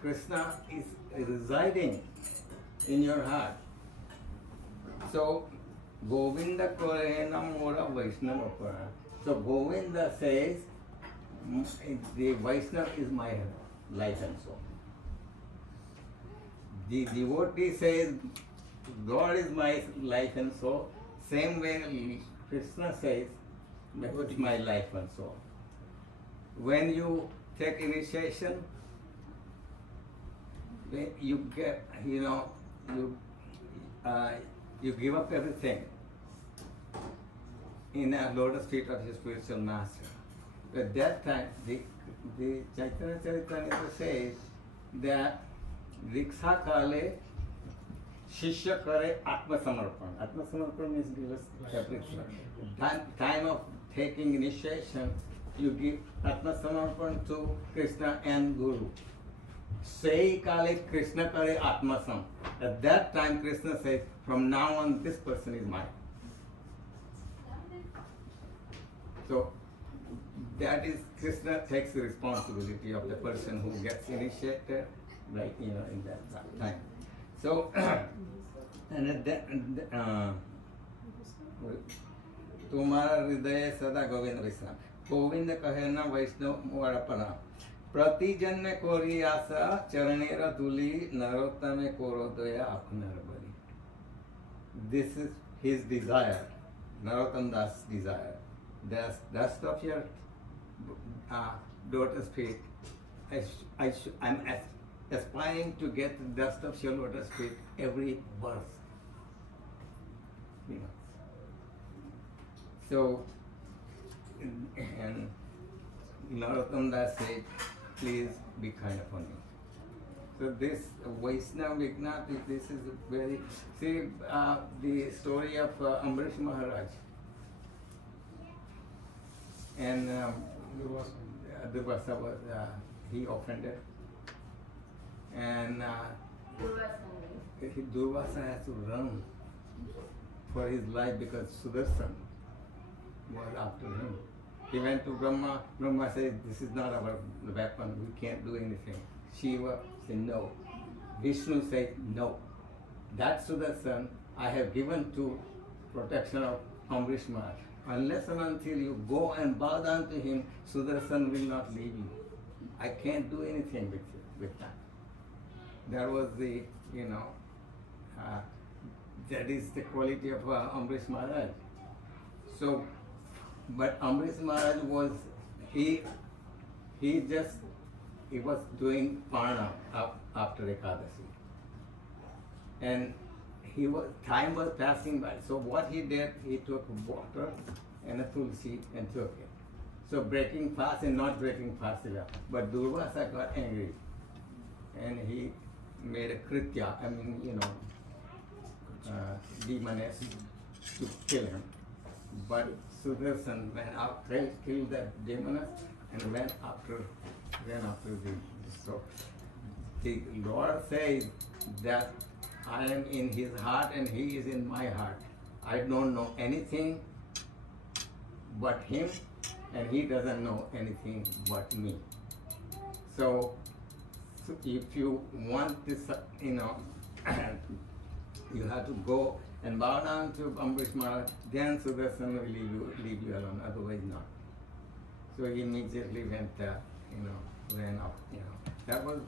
Krishna is residing in your heart. So Govinda Korena Mora Vaishnava Pura. So Govinda says the Vaishnava is my life and soul. The devotee says God is my life and soul. Same way Krishna says that is my life and soul. When you take initiation, you get, you give up everything in a lotus feet of your spiritual master. At that time, the Chaitanya Charitamrita says that Diksha Kale Shishya Kare Atma Samarpan. Atma Samarpan means give us everything. Time of taking initiation, you give Atma Samarpan to Krishna and Guru. Say Kale Krishna Kare Atma Sam. At that time, Krishna says, from now on, this person is mine. So that is, Krishna takes the responsibility of the person who gets initiated, like in that time. So, and तुम्हारा हृदय सदा गोविंद वैष्णव गोविंद कहे न वैष्णव वरपना प्रतिजन्य कोरी आशा चरणेर धूलि नरोत्तमे कोरोदया अपनर बलि. This is his desire, Narottam Das' desire. The dust of your daughter's feet. I'm aspiring to get the dust of your daughter's feet every birth. You know. So, and Narottam Das said, please be kind upon me. So this Vaishnava Vignath, this is very, see the story of Ambrish Maharaj and Durvasa was, he offended and Durvasa has to run for his life because Sudarshan was after him. He went to Brahma. Brahma said, this is not our weapon. We can't do anything. Shiva said no. Vishnu said no. That Sudarshan I have given to protection of Ambrish Maharaj. Unless and until you go and bow down to him, Sudarshan will not leave you. I can't do anything with that. That was the, that is the quality of Ambrish Maharaj. So, but Ambrish Maharaj was, he was doing Parna after Ekadasi. And time was passing by. So what he did, he took water and a tulsi and took it. So breaking fast and not breaking fast. But Durvasa got angry. And he made a kritya, demoness to kill him. But Sudarshan went out, killed that demoness and went after the. So the Lord says that I am in his heart and he is in my heart. I don't know anything but him and he doesn't know anything but me. So if you want this, you have to go and bow down to Ambrish Maharaj, then Sudarshan will leave you alone, otherwise not. So he immediately went, ran off. That was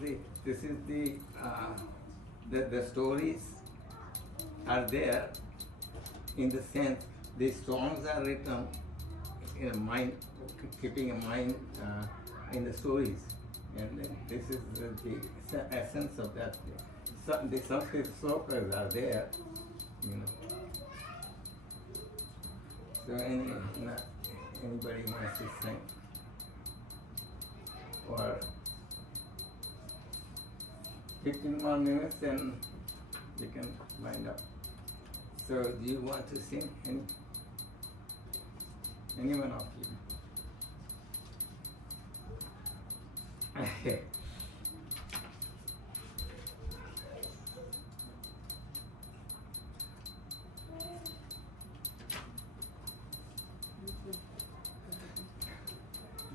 this is the stories are there in the sense the songs are written in a mind, keeping a mind in the stories. And this is the essence of that. The Sanskrit slokas are there, So anybody wants to sing? Or 15 more minutes and we can wind up. So do you want to sing? Anyone of you?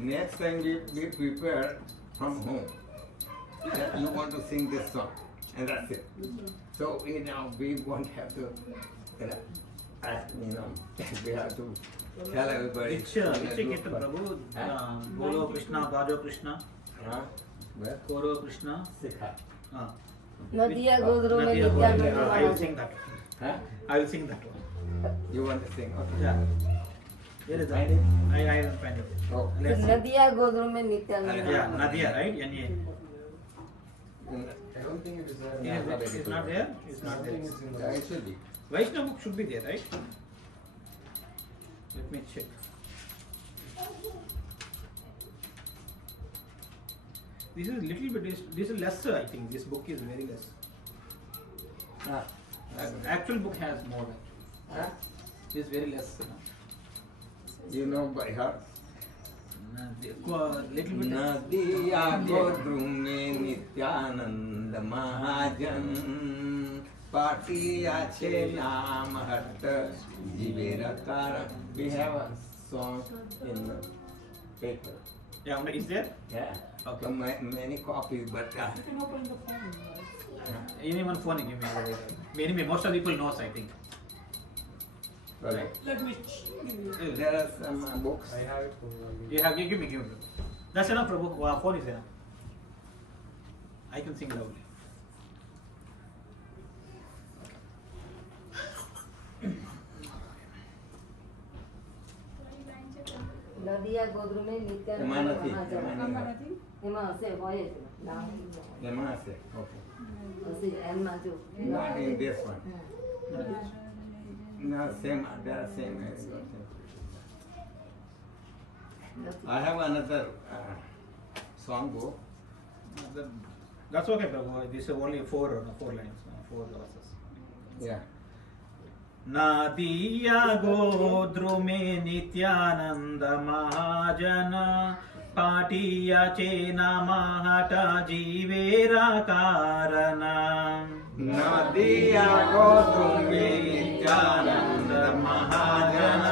Next time we prepare from home that you want to sing this song, and that's it. So we won't have to, we have to tell everybody. Which Kirtan Prabhu? Bolo Krishna, Gajo Krishna. Koro Krishna. Sikha. Nadia Godro mein Nityananda. I will sing that. Huh? I will sing that one. You want to sing? Okay. Yeah. Where is that? Find it? I will find it. Oh. Let's see. Nadia Godro mein Nityananda. Yeah, Nadia, right? N-A. I don't think it is there. It's not there? It's not there. Yeah, it should be. Vaishnava book should be there, right? Let me check. This is little bit, this is lesser, I think. This book is very less. Actual book has more. This is very less. You know by heart? Little bit. नदिया गोद्रु में नित्यानंद महाजन पाटिया छे नाम हट जीवेर कारण. We have a song in the paper. Yeah, is there? Yeah. Okay. Many copies, but You can open the phone. Right? Anyone phone give me. Many most of people knows, I think. sorry. Let me give you. There are some books. I have it for you. You have give me. That's enough, Prabhu. Phone is enough. I can sing loudly. Nadia ગોદ્રુમે Nityanand એમાં મહાજન. એમાં હશે હોય જ નામ Yama hase. Okay. હશે એમાં જો Not in this one. No, same. They are same. I have another song book. That's okay, Prabhu. This is only four lines, 4 verses. Yeah. Nadia गोद्रुमे Nityanand महाजन पाटिया चेना महाटा जीवेरा कारण नदिया गोद्रुमे नित्यानंद महाजन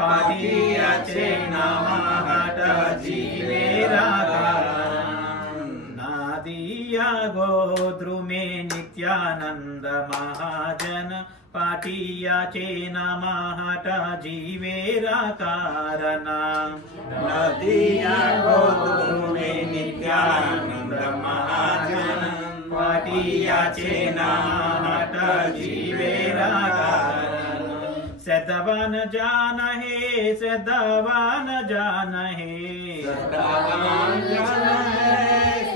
पाटिया चेना महाटा जीवेरा कारण नादिया गोद्रुमे नित्यानंद महाजन पाटिया चेना महाटा जीवेरा कारण नदिया गोद्रुमे नित्यानंद महाजन पाटिया चेना महाटा जीवेरा कारण सदवन जान है सदवन जान है सदावान जन है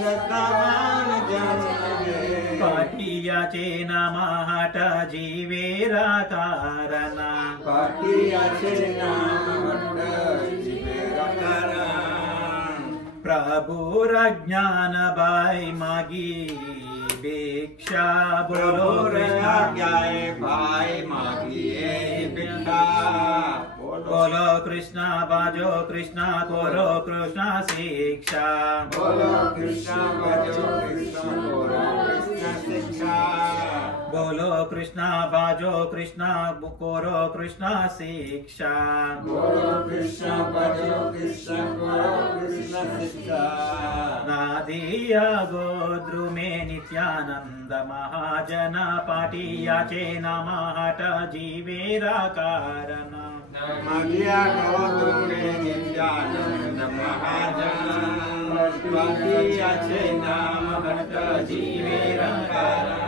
सदावान जन है पाटिया चेना महाटा जीवेरा कारण पाटिया चेना महाटा जीवेरा कारण प्रभु ज्ञान बाई मागी भिक्षा बोलो कृष्णा जाए भाई मागिए भिक्षा बोलो कृष्णा बाजो कृष्णा करो कृष्णा शिक्षा बोलो कृष्ण भजो कृष्ण करो कृष्ण शिक्षा बोलो कृष्णा बाजो कृष्णा करो कृष्णा शिक्षा बोलो कृष्ण भजो कृष्ण करो कृष्ण शिक्षा नादिया गोद्रुमे नित्यानंद महाजन पाटिया चेना महाटा जीवेरा कारण नदिया गोद्रुमे नित्यानंद महाजन पाटिया चेना महाटा जीवेरा कारण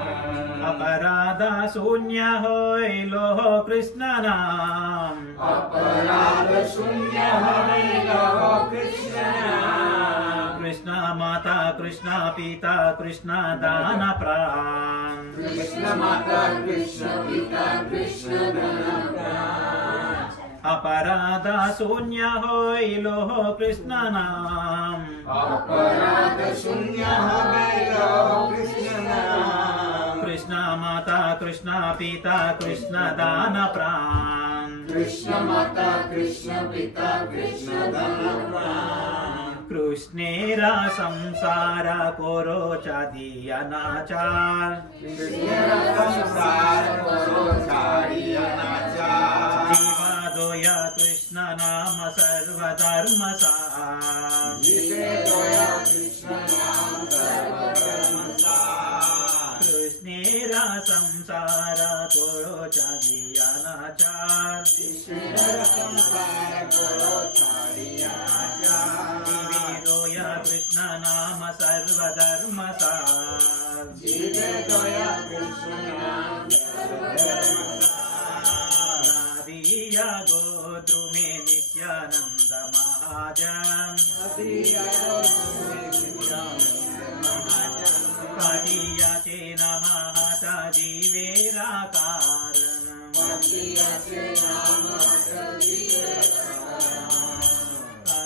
अपराधा शून्य होय लोह कृष्ण नाम अपराध शून्य होय लोह कृष्ण नाम कृष्ण माता कृष्ण पिता कृष्ण दान प्राण कृष्ण माता कृष्ण पिता कृष्ण दान प्राण अपराधा शून्य होय लोह कृष्ण नाम अपराध शून्य होय लोह कृष्ण नाम कृष्ण माता कृष्ण पिता कृष्ण दान प्राण कृष्ण माता कृष्ण पिता कृष्ण दान प्राण कृष्णेरा संसार कोरो चादी अनाचार कृष्णेरा संसार करो छाड़ी अनाचार जीवा दोया कृष्ण नाम सर्वधर्म सार जीवे दोया कृष्ण नाम सर्वधर्म सार कृष्णेरा संसार कोरो चादी अनाचार कृष्णेरा संसार करो छाड़ी अनाचार जीवे दोया कृष्ण नाम सर्वधर्म सार जीवे दोया कृष्ण नाम सर्वधर्म सार नादिया गोद्रुमे नित्यानंद महाजन नदिया गोद्रुमे नित्यानंद महाजन पाटिया चेना महाटा जीवेरा कारण पाटिया चेना महाटा जीवेरा कारण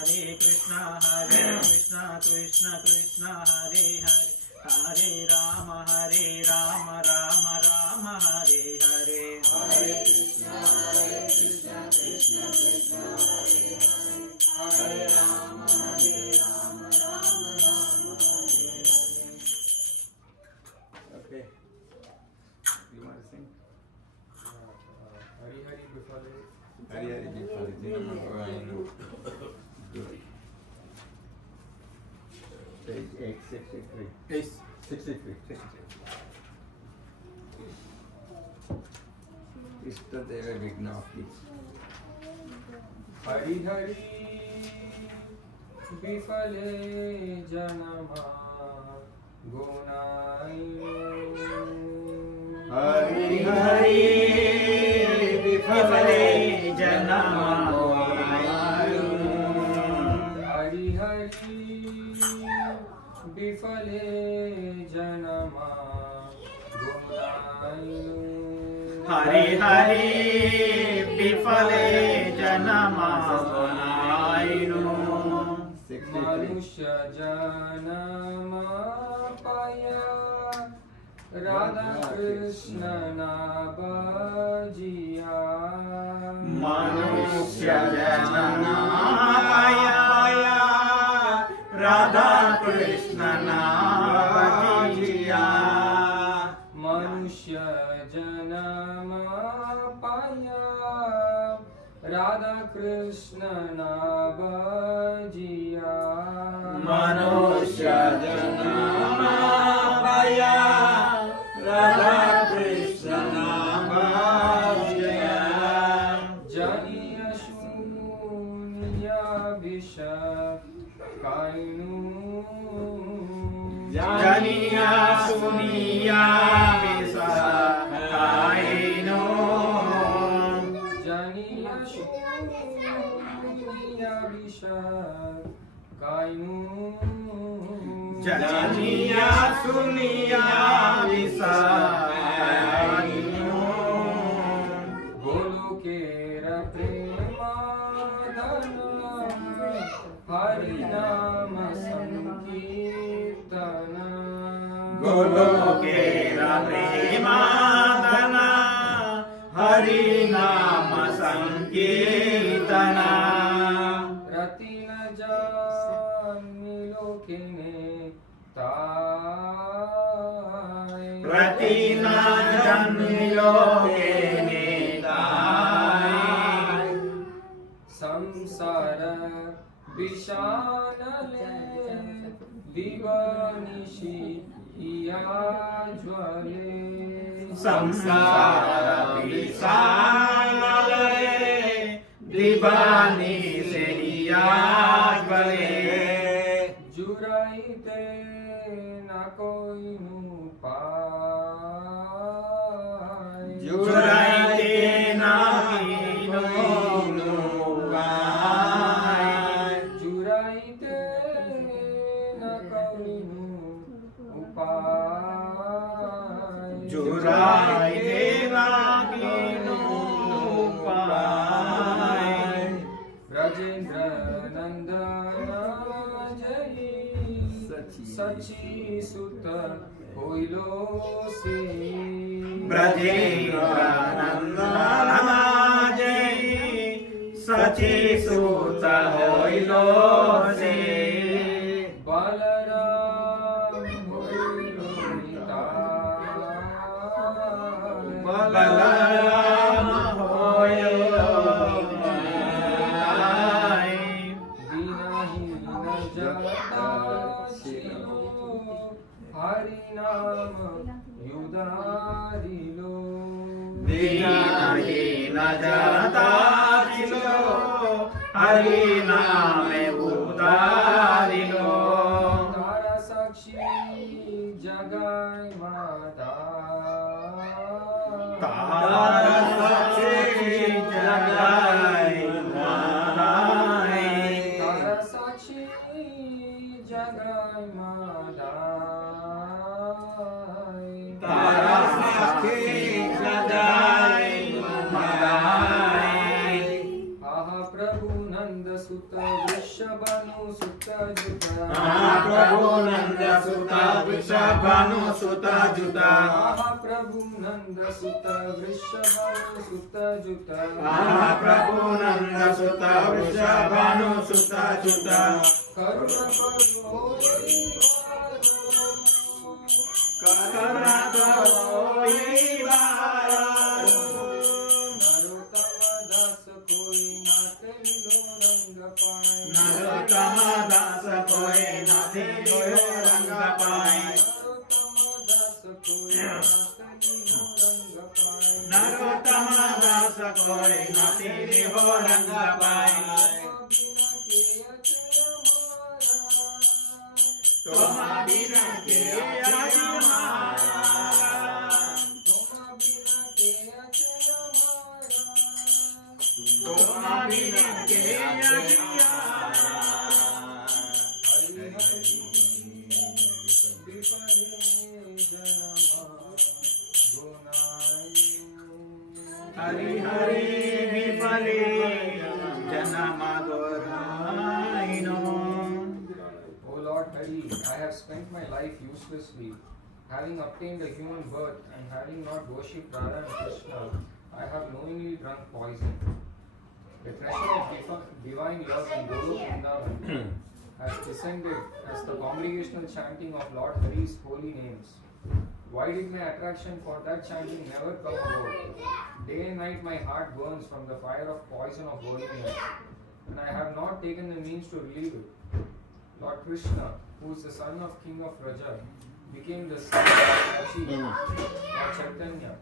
हरे Krishna Krishna Krishna Hare Hare Ram Ram Ram Hare Hare Hare Krishna Krishna Krishna Hare Hare Ram Ram Ram Hare Hare. Okay. You want to sing? Hari Hari before it. Hari Hari before it. I know. Good. Page 863. 63. Ishtadeva Vignapti. Hari Hari विफले जनमा गुणाई हरि हरि विफले जनमा गुणाई हरि हरि विफले जनमा गुणाई हरि हरि विफले जनमा गुणाइनु मनुष्य जन्म पाया राधा कृष्ण नाम जिया मनुष्य जन्म पाया राधा कृष्ण नाम जिया मनुष्य जन्म पाया राधा कृष्ण नाम जिया मनुष्य जन्म पाया राधा कृष्ण नाम जिया जनिय शून्य विष काइनु जनिया सुनिया विसाइनो जनिय शून्य विष काइनु जनिया सुनिया विसाइनो गोलोकेर प्रेम धन हरि नाम संकीर्तन गोलोकेरा प्रेमाधन हरि नाम संकीर्तन रति न जानि लोकिने ताय प्रति न जन्मिलोके नेताय संसार विशानले दिवानिशि इया ज्वले संसार विशाले दिवानी से ज्वले जुराइते न कोई नु पाय जुराइते ना कीनो पाय जुराइते न कोई नु उपाय जुराइते ना कीनो पाय ब्रजेंद्र नंदन जय सची सुत होइलो से ब्रजेंद्र नंदन जय सची सुत होइलो से बलराम होइलो निताय बलराम होइलो निताय दीनहीन जगता शिरो हरि नाम युदारिलो दीनहीन जगता शिरो हरि नाम उदारिलो तारा साक्षी जगाय माता तारा साक्षी जगाय माताय तारा साक्षी जगाय माता तारा साक्षी जगाय माताय आहा प्रभु नंद सुत वृषभानु सुत जुता महाप्रभु नंद सुता वृषभानु सुता जुता महाप्रभु नंद सुत वृषभानु सुत जुता महाप्रभु नंद सुता वृषभानु सुता जुता करुणा करुणा करो नरोत्तम दास कोई नाथ लीलो रंग पाए नरोत्तम दास कोई नाथी लियो रंग पाए नरोत्तम दास कोई नाथी लियो रंग पाए तोमा बिना के आज तोमा बिना के हरि हरि विफले जन्म दोराइनो. O Lord Hari, I have spent my life uselessly, having obtained a human birth and having not worshipped Radha and Krishna. I have knowingly drunk poison. The treasure of divine love in Golok Vrindavan has descended as the congregational chanting of Lord Hari's holy names. Why did my attraction for that chanting never come about? Day and night my heart burns from the fire of poison of worldliness, and I have not taken the means to relieve it. Lord Krishna, who is the son of King of Raja, became the son of Kashi, Lord Chaitanya,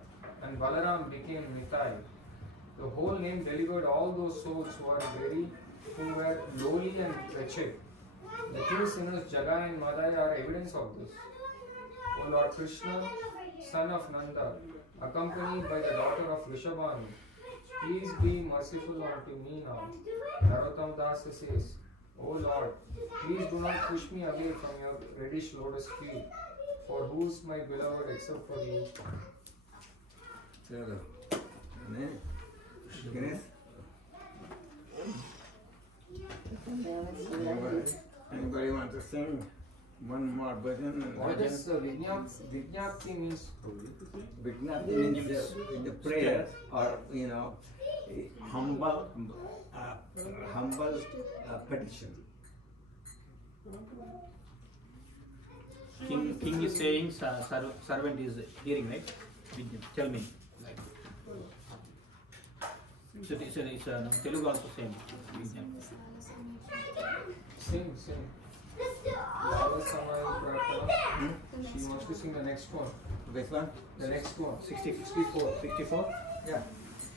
and Balaram became Nitai. The whole name delivered all those souls who were lowly and wretched. The two sinners Jagai and Madai are evidence of this. O Lord Krishna, son of Nanda, accompanied by the daughter of Rishabhanu, please be merciful unto me now. Narottam Das says, O Lord, please do not push me away from your reddish lotus feet, for who is my beloved except for you? Anybody want to sing one more bhajan? What does Vijnapti means? Vijnapti means the prayer, or humble petition. King is saying servant is hearing, right? Tell me. Like. So it's Telugu also same. Sing. Lala Samaya Prarthana. She wants to sing the next one. Which one? The next one. 64. Yeah.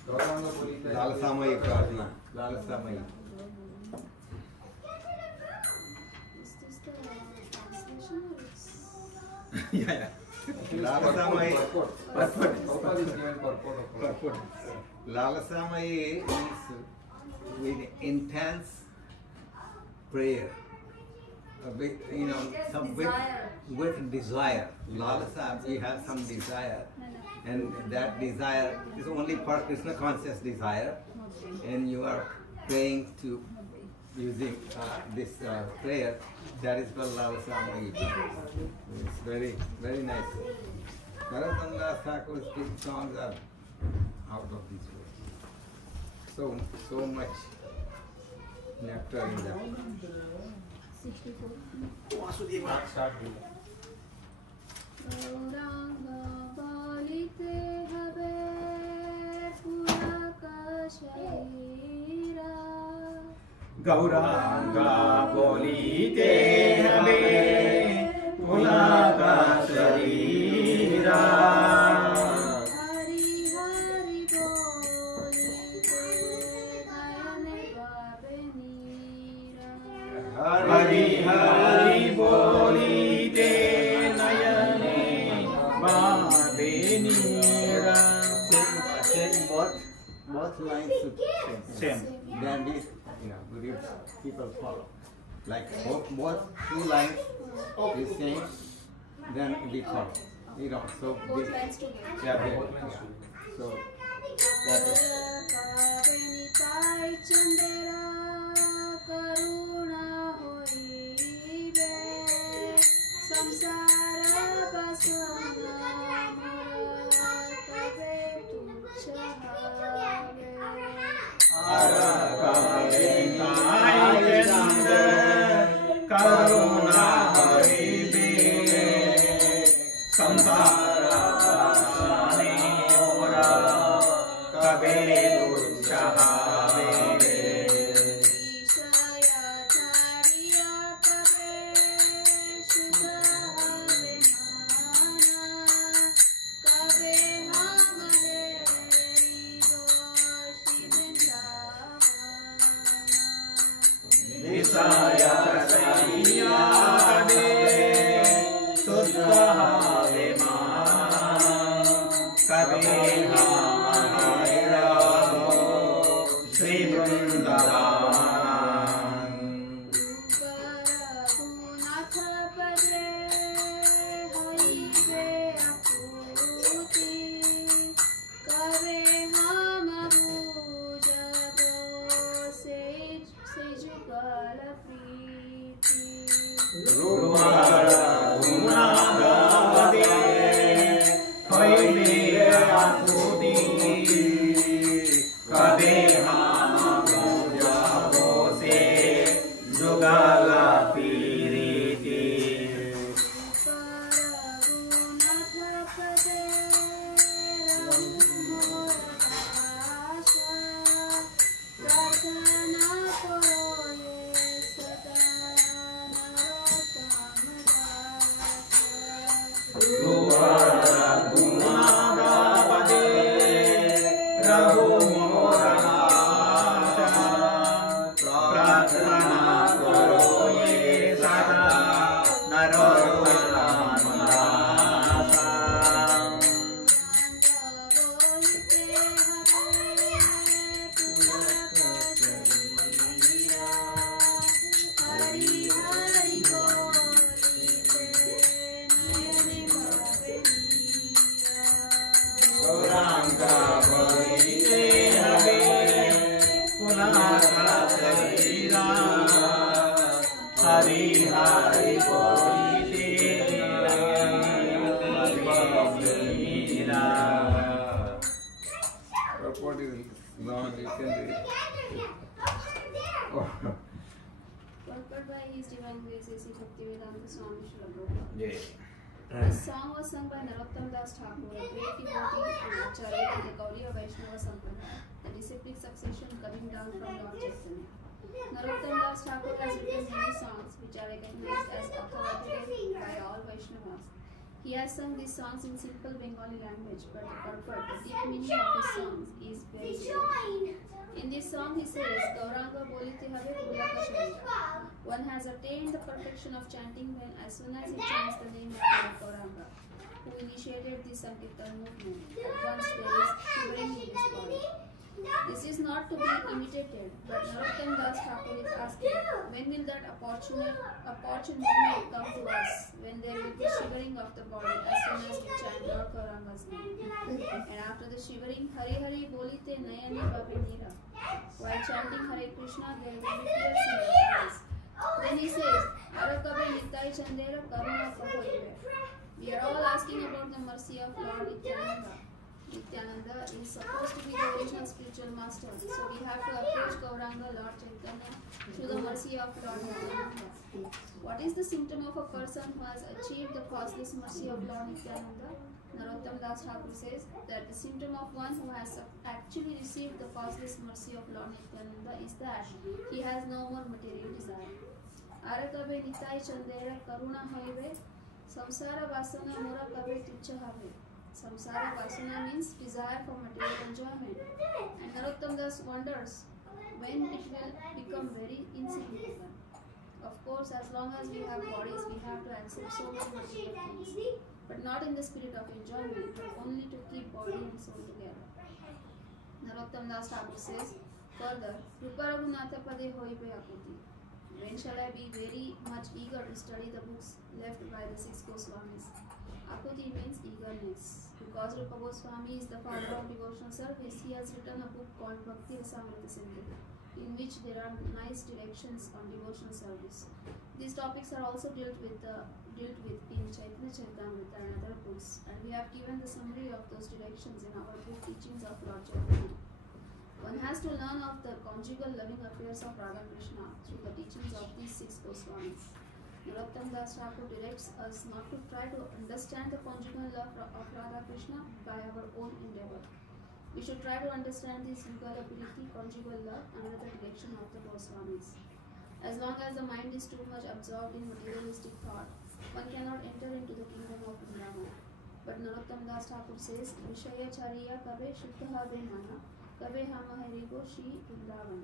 Gauranga Bolita. Lala Samaya Prarthana. Lala Samaya. Is this the translation or it's... Yeah. Lala Samaya. Prabhupada is given purport. Lala Samaya means with intense prayer. With desire. Lalasa, we have some desire, and that desire is only for Krishna conscious desire, and you are praying to using this prayer. That is called Lalasa. It's very, very nice. Narottam Das Thakur's songs are out of this world. So much nectar in them. 64. Start with Gauranga bolite habe puraka shaira. Gauranga bolite habe pulaka sharira. Hari hari bolite nayane babenira. Hari hari bolite nayane babenira. Same both lines should Same. Then these people follow. Like both two lines is same, then we follow. So Both lines together. yeah, so that is. Kabenitai chandera karuna horibe samsara basana mara kabe tuchhave. Arakalekai chanda karuna haribe samsara pasane ora kabe durchahave. Purport is long, you can read. Purport by His Divine Grace A.C. Bhaktivedanta Swami Srila Prabhupada. This song was sung by Narottam Das Thakur, a great devotee and Acharya in the Gaudiya Vaishnava Sampradaya, the disciplic succession coming down from Lord Chaitanya. Narottam Das Thakur has written many songs which are recognized as authoritative by all Vaishnavas. He has sung these songs in simple Bengali language, but the purport, the deep meaning of his songs is very deep. In this song he says, Gauranga bolite have Pulaka Sharira. One has attained the perfection of chanting when as soon as he chants the name of Lord Gauranga, who initiated the Sankirtan movement. At once there is shivering in his body. This is not to be imitated, but Narottam Das Thakur is asking, when will that opportune moment come to us, when there will be shivering of the body as soon as we chant Lord Gauranga's name? And after the shivering, Hari Hari Bolite Nayani Babe Nira. While chanting Hare Krishna, there will be tears in the eyes. Then he says, Arakabe Nitai Chandera Karuna Kahoive. We are all asking about the mercy of Lord Nityananda. Nityananda is supposed to be the original spiritual master, so we have to approach Gauranga Lord Chaitanya through the mercy of Lord Nityananda. What is the symptom of a person who has achieved the causeless mercy of Lord Nityananda? Narottam Das Thakur says that the symptom of one who has actually received the causeless mercy of Lord Nityananda is that he has no more material desire. Arakabe Nitai Chandera Karuna Haive Samsara Vasana Mura Kabe Tucha Have. Samsara Vasana means desire for material enjoyment. And Narottam Das wonders when it will become very insignificant. Of course, as long as we have bodies, we have to accept so many material things, but not in the spirit of enjoyment, but only to keep body and soul together. Narottam Das Thakur says further, Rupa Raghunatha Pade Hoibe Akuti. When shall I be very much eager to study the books left by the 6 Goswamis? Akuti means eagerness. Because Rupa Goswami is the father of devotional service, he has written a book called Bhakti Rasamrita Sindhu, in which there are nice directions on devotional service. These topics are also dealt with in Chaitanya Charitamrita and other books, and we have given the summary of those directions in our book Teachings of Lord Chaitanya. One has to learn of the conjugal loving affairs of Radha Krishna through the teachings of these 6 Goswamis. Narottam Das Thakur directs us not to try to understand the conjugal love of Radha Krishna by our own endeavor. We should try to understand this yugalability, conjugal love, under the direction of the Goswamis. As long as the mind is too much absorbed in materialistic thought, one cannot enter into the kingdom of Vrindavan. But Narottam Das Thakur says, Vishaya Chariya Kabe Shuddha Be Mana, Kabe Hamaharigo Shri Vrindavan.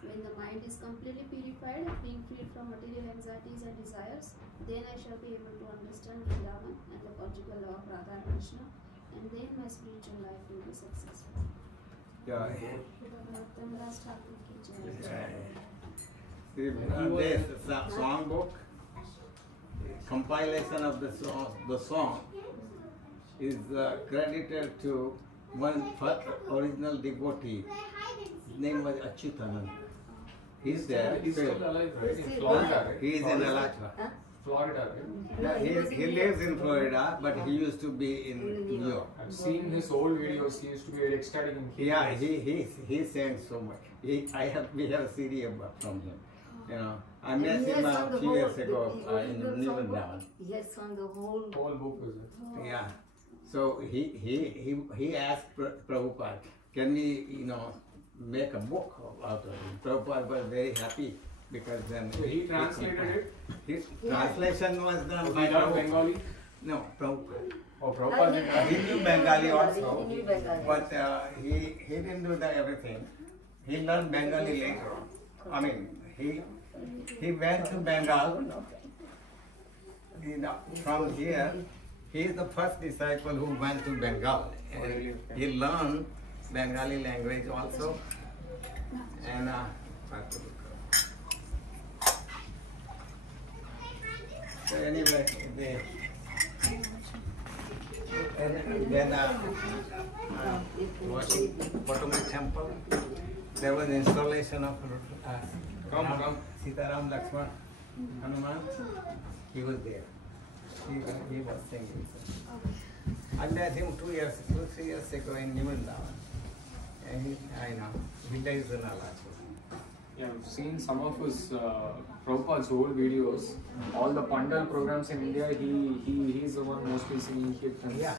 When the mind is completely purified, being freed from material anxieties and desires, then I shall be able to understand Vrindavan and the conjugal law of Radha and Krishna, and then my spiritual life will be successful. Narottam Das Thakur ki jai. This song book, compilation of the song is credited to one first original devotee. His name was Achyutananda. He's there. He's still alive, right? In Still Florida, alive. right? He is in Florida. Alachua. Huh? Florida, right? Yeah, he lives in Florida, but he used to be in New York. I've seen his old videos. He used to be very ecstatic in Yeah, he sang so much. We have a CD from him. You know, I met And he him has sung a the few years whole- ago the original in songbook. Newtown. He has sung the whole. whole book, is it? Yeah. So he asked Prabhupada, can we make a book out of it? Prabhupada was very happy because then So he translated it. His translation was done He by learned Prabhupada. Bengali. No, Prabhupada. Oh, Prabhupada did that. He knew Bengali also, He knew Bengali. but he didn't do everything. He learned Bengali later on. I mean, he went to Bengal. From here, he is the first disciple who went to Bengal. And he learned Bengali language also. And so anyway, then Potomac Temple, there was installation of Sitaram Lakshman Hanuman. He was there. He was singing. I met him 3 years ago in New Vrindavan. And he lives in Alachua. Yeah, I've seen some of his Prabhupada's old videos. All the Pandal programs in India, he's the one mostly singing kirtans. Yeah.